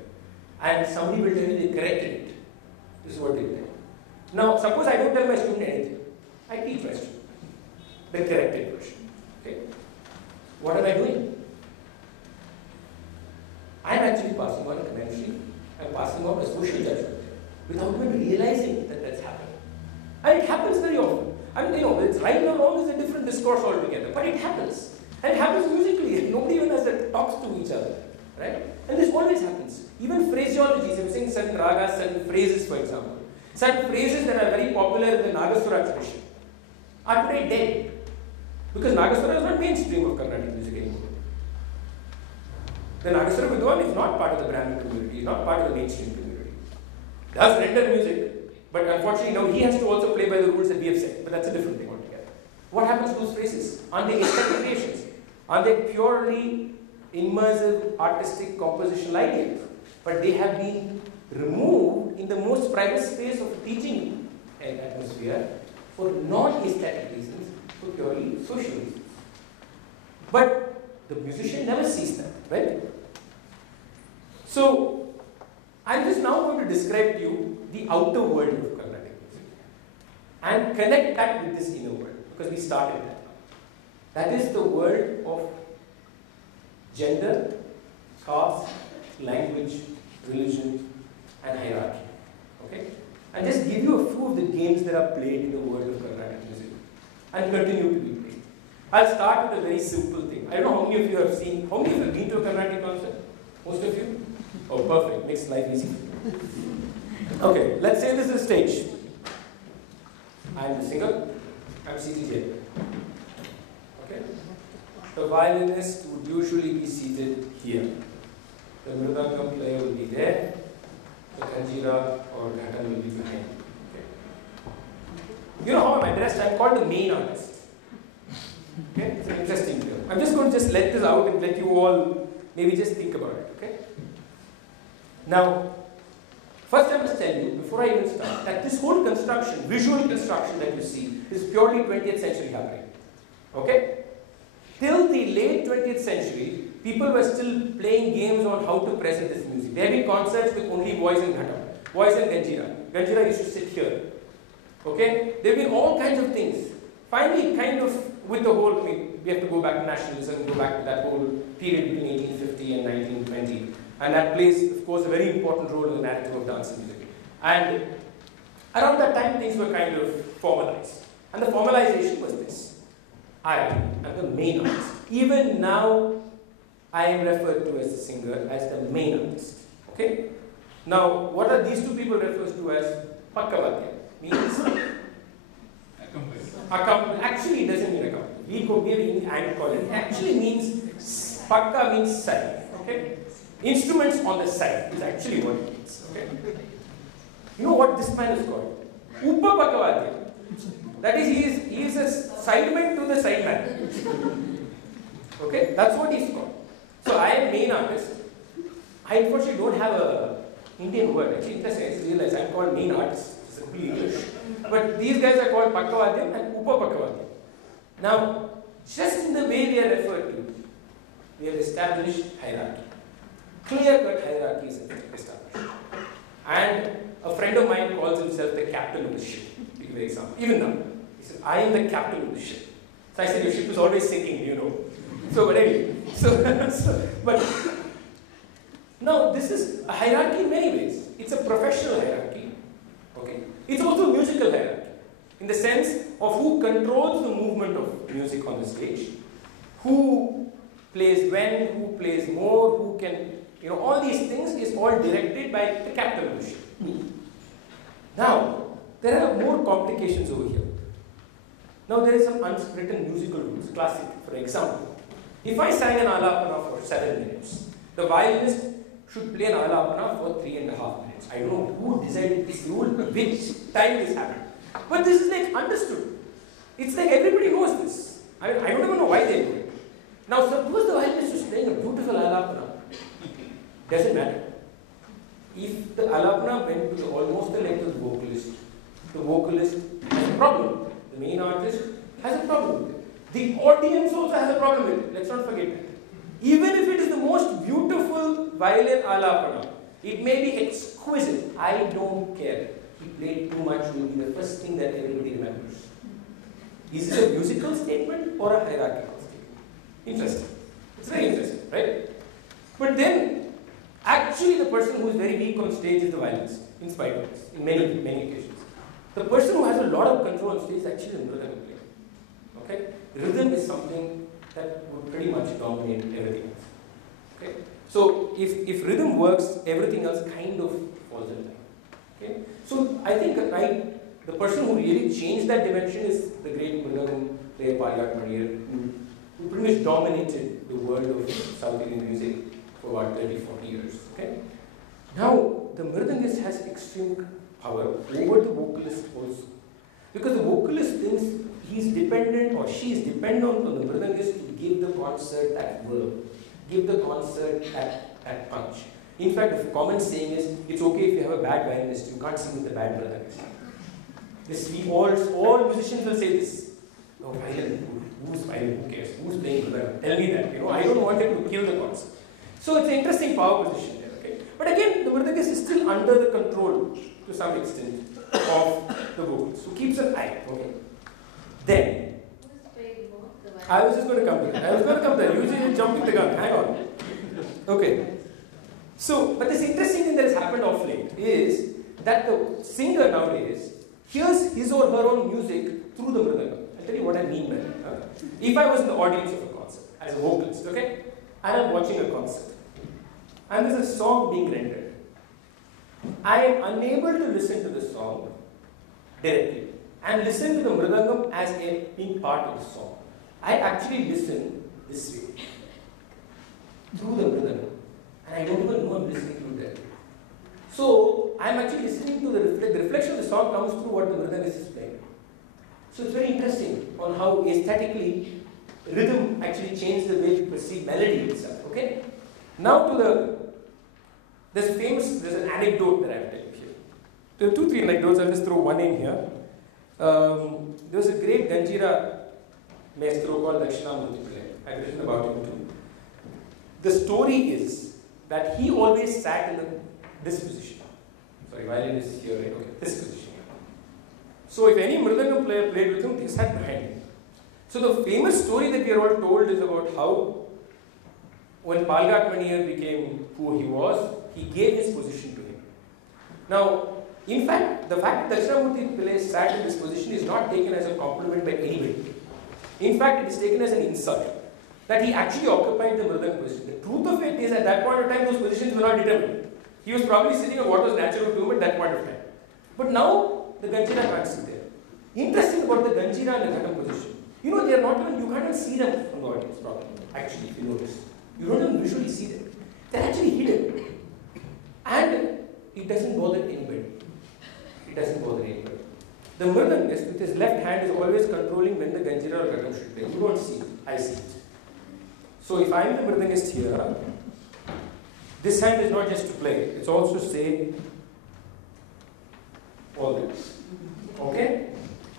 And somebody will tell you they corrected it. This is what they did. Now, suppose I don't tell my student anything. I teach my student the corrected version. Okay? What am I doing? I actually passing on a commentary and passing on a social judgment without even realizing that that's happening. And it happens very often. I mean, it's right or wrong is a different discourse altogether, but it happens. And it happens musically. Nobody even talks to each other, right? And this always happens. Even phraseologies, I'm saying certain ragas, certain phrases, for example. Certain phrases that are very popular in the Nagaswara tradition are today dead. Because Nagaswara is not mainstream of Carnatic music anymore. The Nagaswara Vidwan is not part of the Brahmin community, is not part of the mainstream community. Does render music, but unfortunately now he has to also play by the rules that we have set. But that's a different thing altogether. What happens to those phrases? Aren't they aesthetic creations? Are they purely immersive artistic compositional ideas? But they have been removed in the most private space of teaching an atmosphere for non-aesthetic reasons, for purely social reasons. But the musician never sees that, right? So, I'm just now going to describe to you the outer world of Carnatic music and connect that with this inner world, because we started that. That is the world of gender, caste, language, religion, and hierarchy. Okay? And just give you a few of the games that are played in the world of Carnatic music and continue to be played. I'll start with a very simple thing. I don't know how many of you have seen, how many of you have been to a Carnatic concert? Most of you? Oh, perfect. Makes life easy. Okay, let's say this is a stage. I'm the singer. I'm seated here. Okay? The violinist would usually be seated here. The mridangam player will be there. The kanjira or ghatan will be behind. Okay? You know how I'm addressed? I'm called the main artist. Okay? It's an interesting term. I'm just going to let this out and let you all maybe just think about it. Okay? Now, first I must tell you, before I even start, that this whole construction, visual construction that you see, is purely 20th century happening. Okay? Till the late 20th century, people were still playing games on how to present this music. There have been concerts with only voice and ghata, voice and ganjira. Ganjira used to sit here. Okay? There have been all kinds of things. Finally, kind of with the whole, we have to go back to nationalism, go back to that whole period between 1850 and 1920. And that plays, of course, a very important role in the narrative of dance and music. And around that time, things were kind of formalized. And the formalization was this. I am the main artist. Even now, I am referred to as the singer, as the main artist. Okay? Now, what are these two people referred to as? Pakkavadya. Means? Accompany. Actually, it doesn't mean accompany. We could give and call it. Actually means, pakka means side. Okay? Instruments on the side is actually what it means. Okay? You know what this man is called? Upa Pakkavadya. That is, he is a sideman to the sideman. Okay? That's what he's called. So I am main artist. I unfortunately don't have a Indian word. Actually, interesting. I just realized I'm called main artist. Simply English. But these guys are called Pakkavadya and Upa Pakkavadya. Now, just in the way we are referred to, we have established hierarchy. Clear-cut hierarchy is established. And a friend of mine calls himself the captain of the ship. To give an example. Even now, he says, I am the captain of the ship. So I said, your ship is always sinking, you know. So, but anyway, but now this is a hierarchy in many ways. It's a professional hierarchy. Okay. It's also a musical hierarchy, in the sense of who controls the movement of music on the stage, who plays when, who plays more, who can, all these things is all directed by the captain of the ship. Now, there are more complications over here. Now, there is some unswritten musical rules, classic, for example. If I sang an alapana for 7 minutes, the violinist should play an alapana for 3.5 minutes. I don't know who decided this rule, which time this happened. But this is like understood. It's like everybody knows this. I don't even know why they do it. Now, suppose the violinist is playing a beautiful alapana. Doesn't matter. If the alapana went to almost the length of the vocalist has a problem. The main artist has a problem with it. The audience also has a problem with it. Let's not forget that. Even if it is the most beautiful violin alapana, it may be exquisite. I don't care. He played too much will be the first thing that everybody remembers. Is it a musical statement or a hierarchical statement? Interesting. It's very interesting, right? But then, Actually, the person who is very weak on stage is the violinist, in spite of this, in many, many occasions. The person who has a lot of control on stage is actually the mridangam player. Okay? Rhythm is something that would pretty much dominate everything else. Okay? So, if rhythm works, everything else kind of falls in line. Okay? So, I think the person who really changed that dimension is the great mridangam player Palgat Manir, who pretty much dominated the world of South Indian music for about 30-40 years. Okay? Now, the mridangist has extreme power over the vocalist also. Because the vocalist thinks he's dependent or she is dependent on the mridangist to give the concert that verb, give the concert that punch. In fact, the common saying is, it's okay if you have a bad violinist, you can't sing with the bad mridangist. This, all musicians will say this. No, violin, who's violin, who cares? Who's playing mridangam? Tell me that. I don't want him to kill the concert. So it's an interesting power position there. Okay? But again, the mridangist is still under the control to some extent of the vocals, who keeps an eye. Okay? Then, I was just going to come there. Usually you're jumping the gun. Hang on. Okay. So, but this interesting thing that has happened of late is that the singer nowadays hears his or her own music through the mridangam. I'll tell you what I mean by that. If I was in the audience of a concert as a vocalist, okay, and I'm watching a concert, and there's a song being rendered, I am unable to listen to the song directly and listen to the mridangam as being part of the song. I actually listen this way, through the mridangam, and I don't even know I'm listening to it directly. So, I'm actually listening to the reflection of the song comes through what the mridangist is playing. So, it's very interesting on how aesthetically rhythm actually changed the way we perceive melody itself. Okay? Now there's an anecdote that I have to tell you here. There are 2-3 anecdotes, I'll just throw one in here. There was a great Ganjira maestro called Krishnamurti. I've written about him too. The story is that he always sat in this position. Sorry, violin is here, right? Okay, this position. So if any mridangam player played with him, he sat behind him. So the famous story that we are all told is about how when Palgat Manir became who he was, he gave his position to him. Now, in fact, the fact that Krishnamurti Pillai sat in this position is not taken as a compliment by anybody. In fact, it is taken as an insult that he actually occupied the mridangam position. The truth of it is, at that point of time, those positions were not determined. He was probably sitting on what was natural to him at that point of time. But now, the Ganjira can't sit there. Interesting about the Ganjira and the Ghatam position. They are not even, you can't even see them from the audience, probably. Actually, if you notice. You don't even visually see them. They're actually hidden. And it doesn't bother anybody. It doesn't bother anybody. The mridangist with his left hand is always controlling when the Ganjira or Ghatam should play. You don't see it. I see it. So if I'm the mridangist here, this hand is not just to play. It's also to say all this. Okay?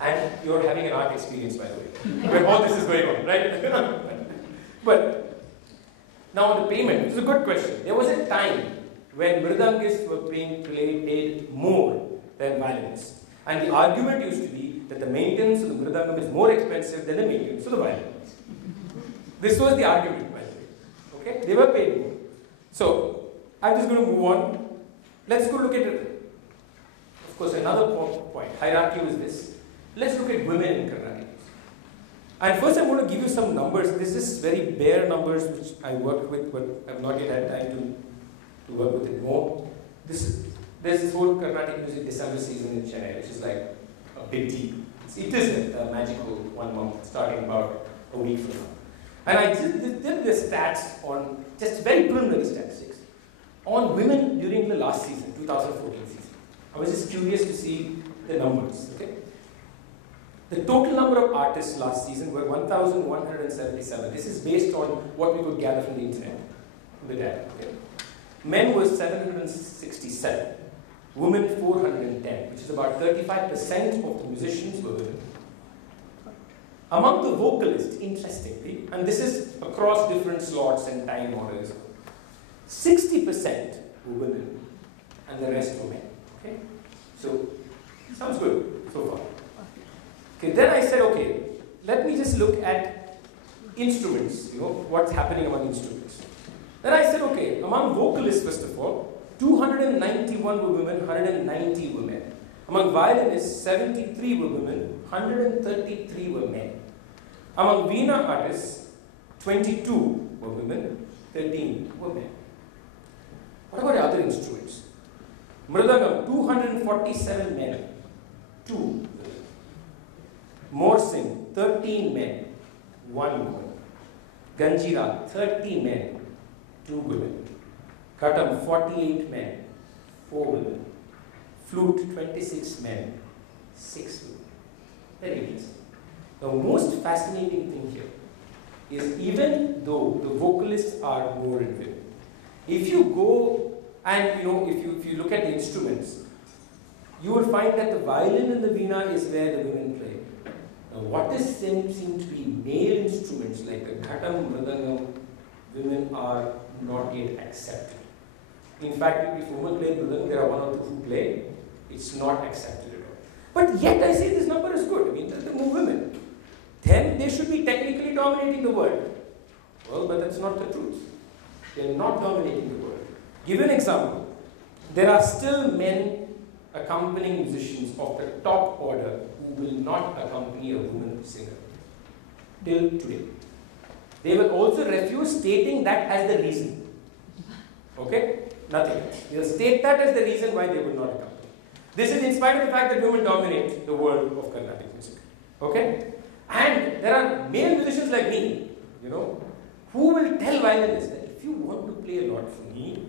And you're having an art experience, by the way, where all this is going on, right? But now on the payment, it's a good question. There was a time when mridangists were paid more than violinists. And the argument used to be that the maintenance of the mridangam is more expensive than the maintenance of the violin. This was the argument, by the way. Okay? They were paid more. So, I'm just going to move on. Let's go look at it. Of course, another point. Hierarchy is this. Let's look at women in Karnataka. And first I'm going to give you some numbers. This is very bare numbers which I worked with, but I've not yet had time to work with it more. There's this whole Carnatic music December season in Chennai, which is like a big deal. It is a magical 1 month, starting about a week from now. And I did the stats on, just very preliminary statistics, on women during the last season, 2014 season. I was just curious to see the numbers, okay? The total number of artists last season were 1,177. This is based on what we could gather from the internet, from the data. Okay? Men was 767, women 410, which is about 35% of the musicians were women. Among the vocalists, interestingly, and this is across different slots and time orders, 60% were women and the rest were men. Okay? So, sounds good so far. Okay, then I said, okay, let me just look at instruments, what's happening among instruments. Then I said, okay, among vocalists, first of all, 291 were women, 190 were men. Among violinists, 73 were women, 133 were men. Among veena artists, 22 were women, 13 were men. What about other instruments? Mridangam, 247 men, 2 women. Morsing, 13 men, 1 woman. Ganjira, 30 men, 2 women. Katam, 48 men, 4 women. Flute, 26 men, 6 women. Very interesting. The most fascinating thing here is even though the vocalists are more in women, if you go and if you look at the instruments, you will find that the violin and the veena is where the women play. Now, what is seem to be male instruments like the ghatam, mridangam, women are not yet accepted. In fact, if women play mridangam, there are 1 or 2 who play. It's not accepted at all. But yet I say this number is good. I mean, there are more women. Then they should be technically dominating the world. Well, but that's not the truth. They're not dominating the world. Give an example. There are still men accompanying musicians of the top order who will not accompany a woman singer. Till today. They will also refuse stating that as the reason. Okay? Nothing else. They'll state that as the reason why they will not accompany. This is in spite of the fact that women dominate the world of Carnatic music. Okay? And there are male musicians like me, who will tell violinists that if you want to play a lot for me,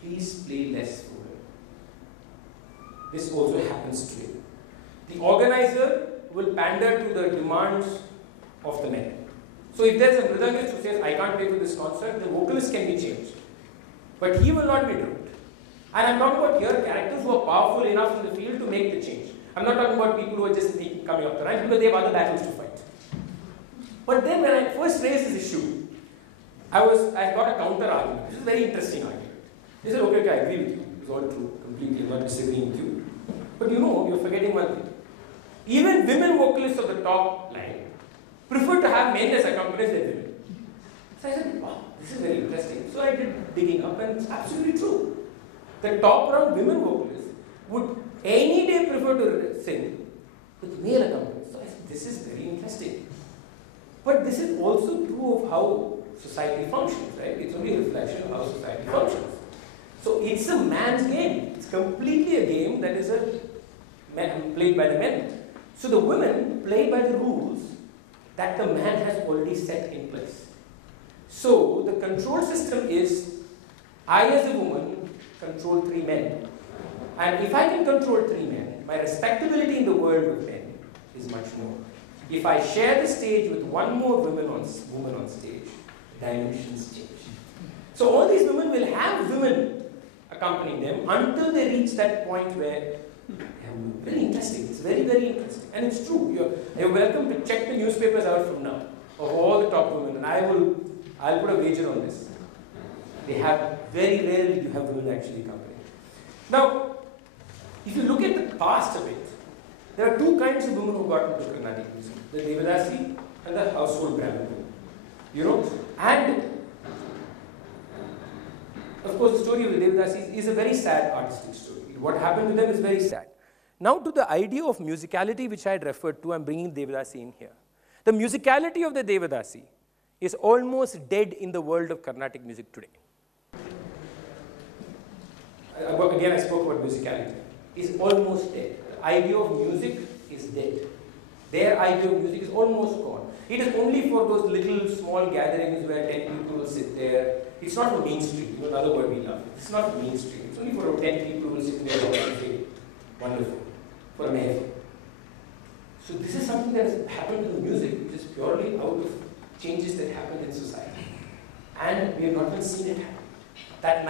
please play less for me. This also happens today. The organizer will pander to the demands of the men. So if there's a mridangist who says, I can't play for this concert, the vocalist can be changed. But he will not be dropped. And I'm talking about here characters who are powerful enough in the field to make the change. I'm not talking about people who are just coming up the ranks because they have other battles to fight. But then when I first raised this issue, I got a counter argument. This is a very interesting argument. They said, okay, I agree with you. It's all true, completely. I'm not disagreeing with you. But you're forgetting one thing. Even women vocalists of the top line prefer to have men as accompanists than women. So I said, wow, this is very interesting. So I did digging up, and it's absolutely true. The top round women vocalists would any day prefer to sing with male accompanist. So I said, this is very interesting. But this is also true of how society functions, right? It's only a reflection of how society functions. So it's a man's game. It's completely a game that is played by the men. So the women play by the rules that the man has already set in place. So the control system is, I as a woman control 3 men. And if I can control 3 men, my respectability in the world of men is much more. If I share the stage with 1 more woman on stage, dimensions change. So all these women will have women accompanying them until they reach that point where very interesting. It's very, very interesting. And it's true. You're welcome to check the newspapers out from now of all the top women. And I'll put a wager on this. They have, very rarely you have women actually accompanying. Now, if you look at the past a bit, there are 2 kinds of women who got into Carnatic music. The Devadasi and the household Brahmin women. And of course the story of the Devadasis is a very sad artistic story. What happened to them is very sad. Now to the idea of musicality which I had referred to, I'm bringing Devadasi in here. The musicality of the Devadasi is almost dead in the world of Carnatic music today. Again, I spoke about musicality. It's almost dead. The idea of music is dead. Their idea of music is almost gone. It is only for those little small gatherings where 10 people will sit there. It's not for mainstream. Another word we love. It's not mainstream. It's only for 10 people who will sit there and say, wonderful, for a mehfil. So this is something that has happened to the music, which is purely out of changes that happened in society. And we have not even seen it happen. That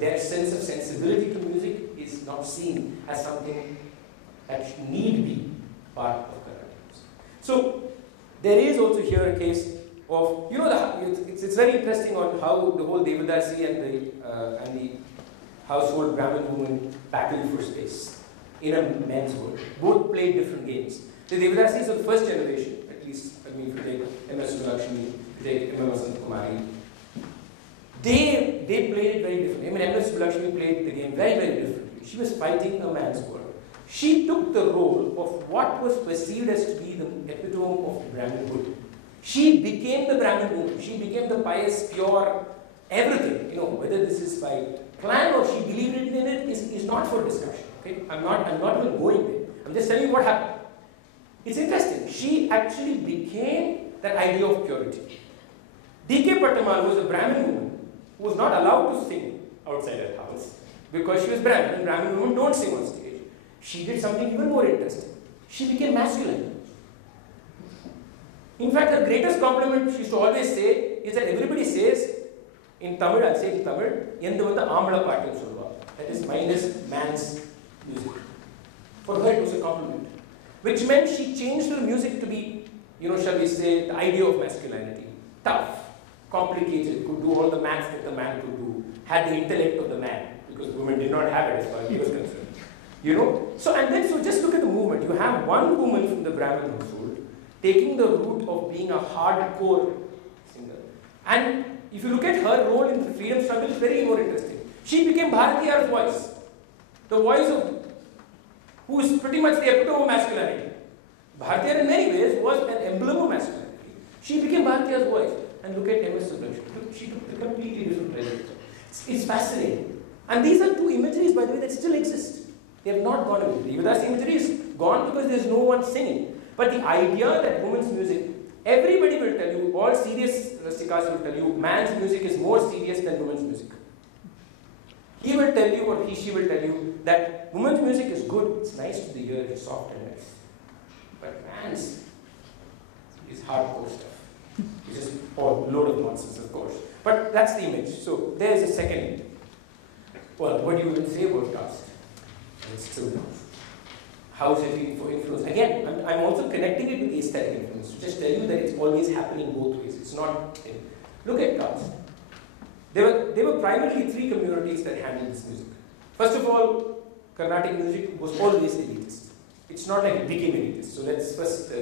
their sense of sensibility to music is not seen as something that need be part of Carnatic music. So there is also here a case of, it's very interesting on how the whole Devadasi and the household Brahmin woman battled for space in a men's world. Both played different games. The Devadasis of the first generation, at least, if you take M.S. Sulakshmi, if you take M.M. Vasant Kumari, they played it very differently. I mean, M.S. Subbulakshmi played the game very, very differently. She was fighting a man's world. She took the role of what was perceived as to be the epitome of Brahminhood. She became the Brahmin woman. She became the pious, pure, everything. You know, whether this is by plan or she believed in it is not for discussion. Okay? I'm not even going there. I'm just telling you what happened. It's interesting. She actually became that idea of purity. D.K. Pattamal was a Brahmin woman who was not allowed to sing outside her house because she was Brahmin, and Brahmin women don't sing on stage. She did something even more interesting. She became masculine. In fact, her greatest compliment she used to always say is that everybody says, in Tamil, I'll say in Tamil, Yendavanda Amala Paattu Solva. That is, mine is man's music. For her, it was a compliment. Which meant she changed her music to be, you know, shall we say, the idea of masculinity. Tough, complicated, could do all the maths that the man could do, had the intellect of the man, because women did not have it as far as he was concerned. You know? So just look at the movement. You have one woman from the Brahmin household taking the route of being a hardcore singer. And if you look at her role in the freedom struggle, it's very more interesting. She became Bharatiya's voice. The voice of who is pretty much the epitome of masculinity. Bharatiya in many ways was an emblem of masculinity. She became Bharatiya's voice. And look at M.S. Subbulakshmi. She took the completely different trajectory. It's fascinating. And these are two imageries, by the way, that still exist. They have not gone away. The Devadas imagery is gone because there is no one singing. But the idea that women's music, everybody will tell you, all serious rustikas will tell you, man's music is more serious than women's music. He will tell you, or she will tell you, that women's music is good, it's nice to the ear, it's soft and nice. But man's is hardcore stuff. Which is a load of nonsense, of course. But that's the image. So there is a second. Well, what do you even say about caste? It's still not. How is it for influence? Again, I'm also connecting it with aesthetic influence to just tell you that it's always happening both ways. It's not. Look at caste. There were primarily three communities that handled this music. First of all, Carnatic music was always elitist. It's not like it became elitist. So let's first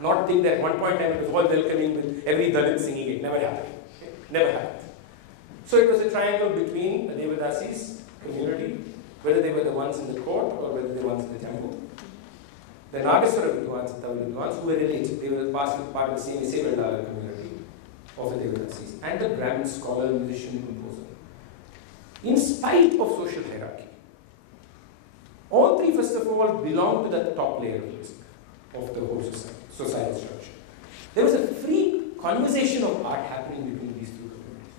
not think that at one point in time it was all welcoming with every Dalit singing it. Never happened. Okay? Never happened. So it was a triangle between the Devadasis community, whether they were the ones in the court or whether they were the ones in the temple. The Nagaswara Vidvans and Tamil Vidvans who were related, they were part of the same Isevella community of the Devadasis, and the Brahmin scholar, musician, composer. In spite of social hierarchy, all three, first of all, belong to the top layer of music of the whole societal structure. There was a free conversation of art happening between these two communities.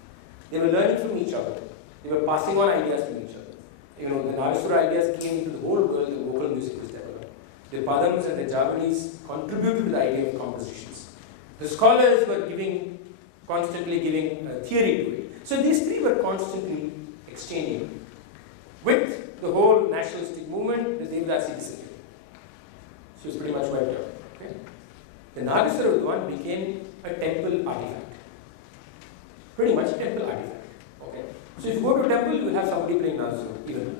They were learning from each other. They were passing on ideas to each other. You know, the Nagaswara ideas came into the whole world, the vocal music was developed. The Padams and the Javanese contributed to the idea of compositions. The scholars were constantly giving theory to it. So these three were constantly exchanging. With the whole nationalistic movement, the Devadasi disappeared. She was pretty much wiped out. Okay? The Nagaswara Vidwan became a temple artifact. Pretty much a temple artifact. Okay? So if you go to a temple, you will have somebody playing Nagaswara, even.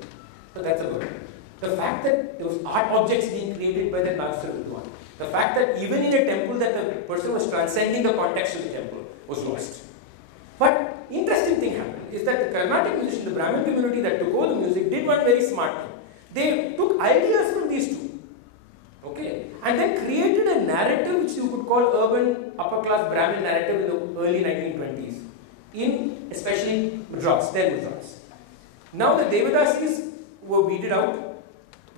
So that's a burden. The fact that there was art objects being created by the Nagaswara Vidwan, the fact that even in a temple that the person was transcending the context of the temple was lost. But interesting thing happened is that the Carnatic musician, the Brahmin community that took over the music, did one very smart thing. They took ideas from these two, okay, and then created a narrative which you could call urban upper class Brahmin narrative in the early 1920s, in especially Madras, their Madras. Now the Devadasis were weeded out,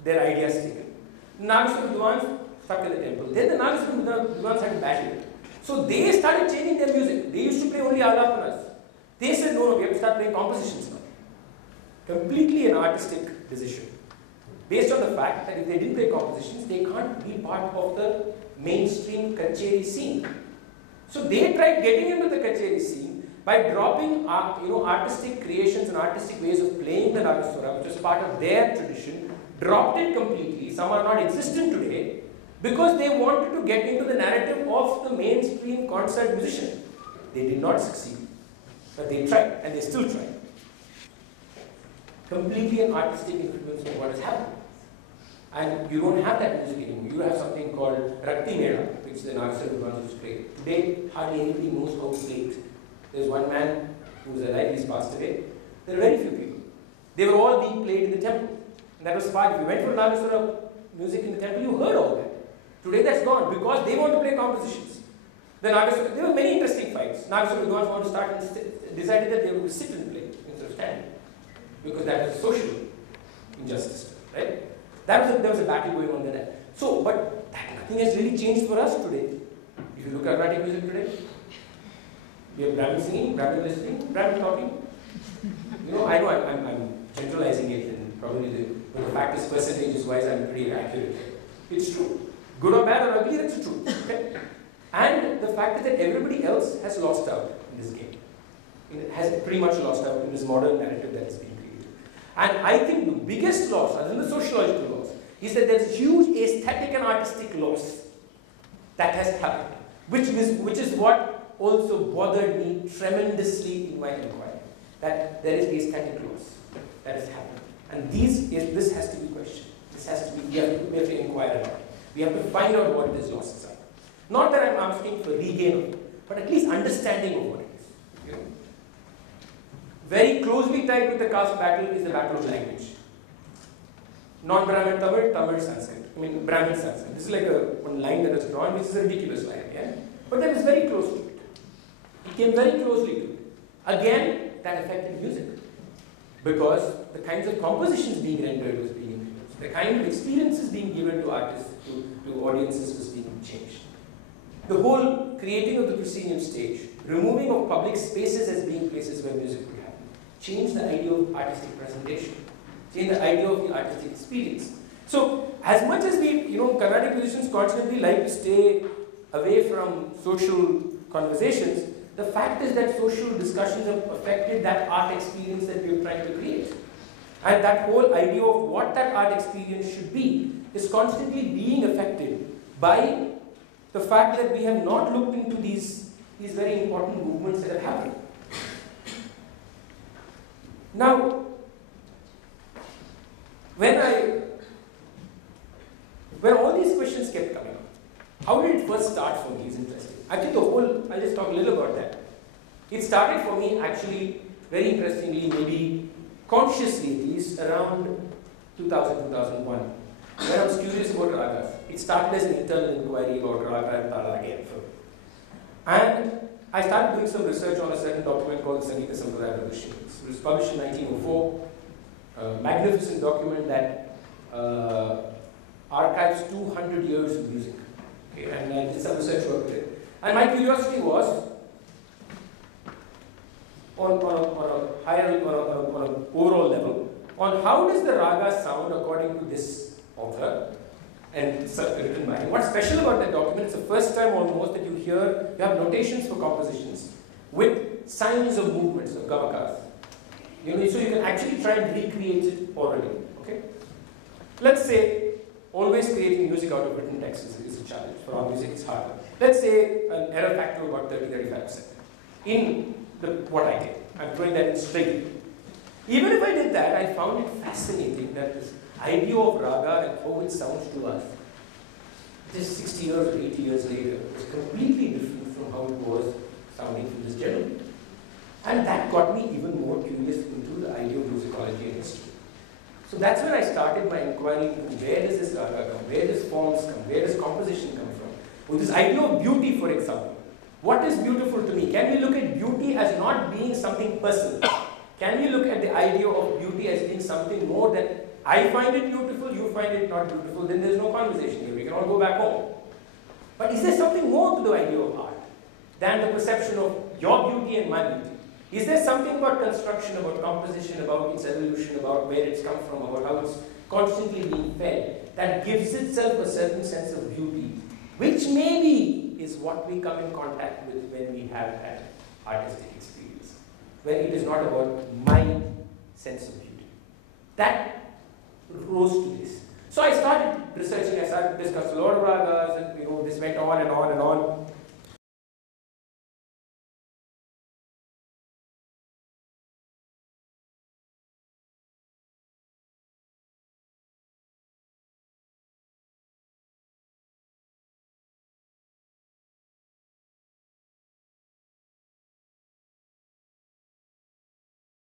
their ideas taken. Nagaswara Vidwans stuck in the temple. Then the Nagaswara Vidwans had to battle it. So they started changing their music. They used to play only alapanas. They said, no, we have to start playing compositions now. Completely an artistic decision. Based on the fact that if they didn't play compositions, they can't be part of the mainstream kacheri scene. So they tried getting into the kacheri scene by dropping artistic creations and artistic ways of playing the Nagaswara, which was part of their tradition, dropped it completely. Some are not existent today, because they wanted to get into the narrative of the mainstream concert musician. They did not succeed. But they tried, and they still try. Completely an artistic influence of what has happened. And you don't have that music anymore. You have something called Rakti Mela, which the Nagaswara Vidwans used to play. Today, hardly anybody knows how to play it. There's one man who was alive, he's passed away. There were very few people. They were all being played in the temple. And that was part. If you went for Nagaswara music in the temple, you heard all that. Today that's gone because they want to play compositions. There were many interesting fights. Nagaswara Vidvans wanted to start and decided that they would sit and play instead of stand. Because that was social injustice, right? There was a battle going on there. So, but nothing has really changed for us today. If you look at Carnatic music today, we have Brahmin singing, Brahmin listening, Brahmin talking. I know I'm generalizing it, and probably the fact is percentage-wise I'm pretty accurate. It's true. Good or bad or ugly, that's the truth. Okay? And the fact is that everybody else has lost out in this game. It has pretty much lost out in this modern narrative that is being created. And I think the biggest loss, other than the sociological loss, is that there's huge aesthetic and artistic loss that has happened, which is what also bothered me tremendously in my inquiry. That there is aesthetic loss that has happened. And this has to be questioned. This has to be, we have to inquire about it. We have to find out what these losses are. Not that I'm asking for regain of it, but at least understanding of what it is. Very closely tied with the caste battle is the battle of language. Non-Brahmin Tamil, Tamil Sanskrit. Brahmin Sanskrit. This is like one line that is drawn, which is a ridiculous line, yeah? But that was very close to it. It came very closely to it. Again, that affected music. Because the kinds of compositions being rendered was being influenced. The kind of experiences being given to artists, to audiences was being changed. The whole creating of the proscenium stage, removing of public spaces as being places where music could happen, changed the idea of artistic presentation, changed the idea of the artistic experience. So, as much as we, Carnatic musicians constantly like to stay away from social conversations, the fact is that social discussions have affected that art experience that we are trying to create. And that whole idea of what that art experience should be is constantly being affected by the fact that we have not looked into these very important movements that have happened. Now, when all these questions kept coming up, how did it first start for me is interesting. Actually, I'll just talk a little about that. It started for me actually, very interestingly, maybe consciously at least, around 2000, 2001, when I was curious about ragas. It started as an internal inquiry about raga and tala again. And I started doing some research on a certain document called the Sangeeta Sampradaya Pradarshini. It was published in 1904, a magnificent document that archives 200 years of music. Okay, and I did some research work with it. And my curiosity was, on an overall level, on how does the raga sound according to this author, and it's written by him. What's special about that document, it's the first time almost that you have notations for compositions with signs of movements, of gamakas. So you can actually try and recreate it orally. Okay? Let's say, always creating music out of written text is a challenge. For our music, it's harder. Let's say an error factor of about 30-35% in what I did. I'm throwing that in straight. Even if I did that, I found it fascinating that this idea of raga and how it sounds to us, just 60 years or 80 years later, is completely different from how it was sounding from this gentleman. And that got me even more curious into the idea of musicology and history. So that's when I started my inquiry into where does this raga come, where does forms come, where does composition come from. With this idea of beauty, for example. What is beautiful to me? Can we look at beauty as not being something personal? Can we look at the idea of beauty as being something more than I find it beautiful, you find it not beautiful, then there's no conversation here. We can all go back home. But is there something more to the idea of art than the perception of your beauty and my beauty? Is there something about construction, about composition, about its evolution, about where it's come from, about how it's constantly being fed, that gives itself a certain sense of beauty, which maybe is what we come in contact with when we have that artistic experience, when it is not about my sense of beauty. That rose to this. So I started researching, I started discussing a lot of ragas, and this went on and on and on.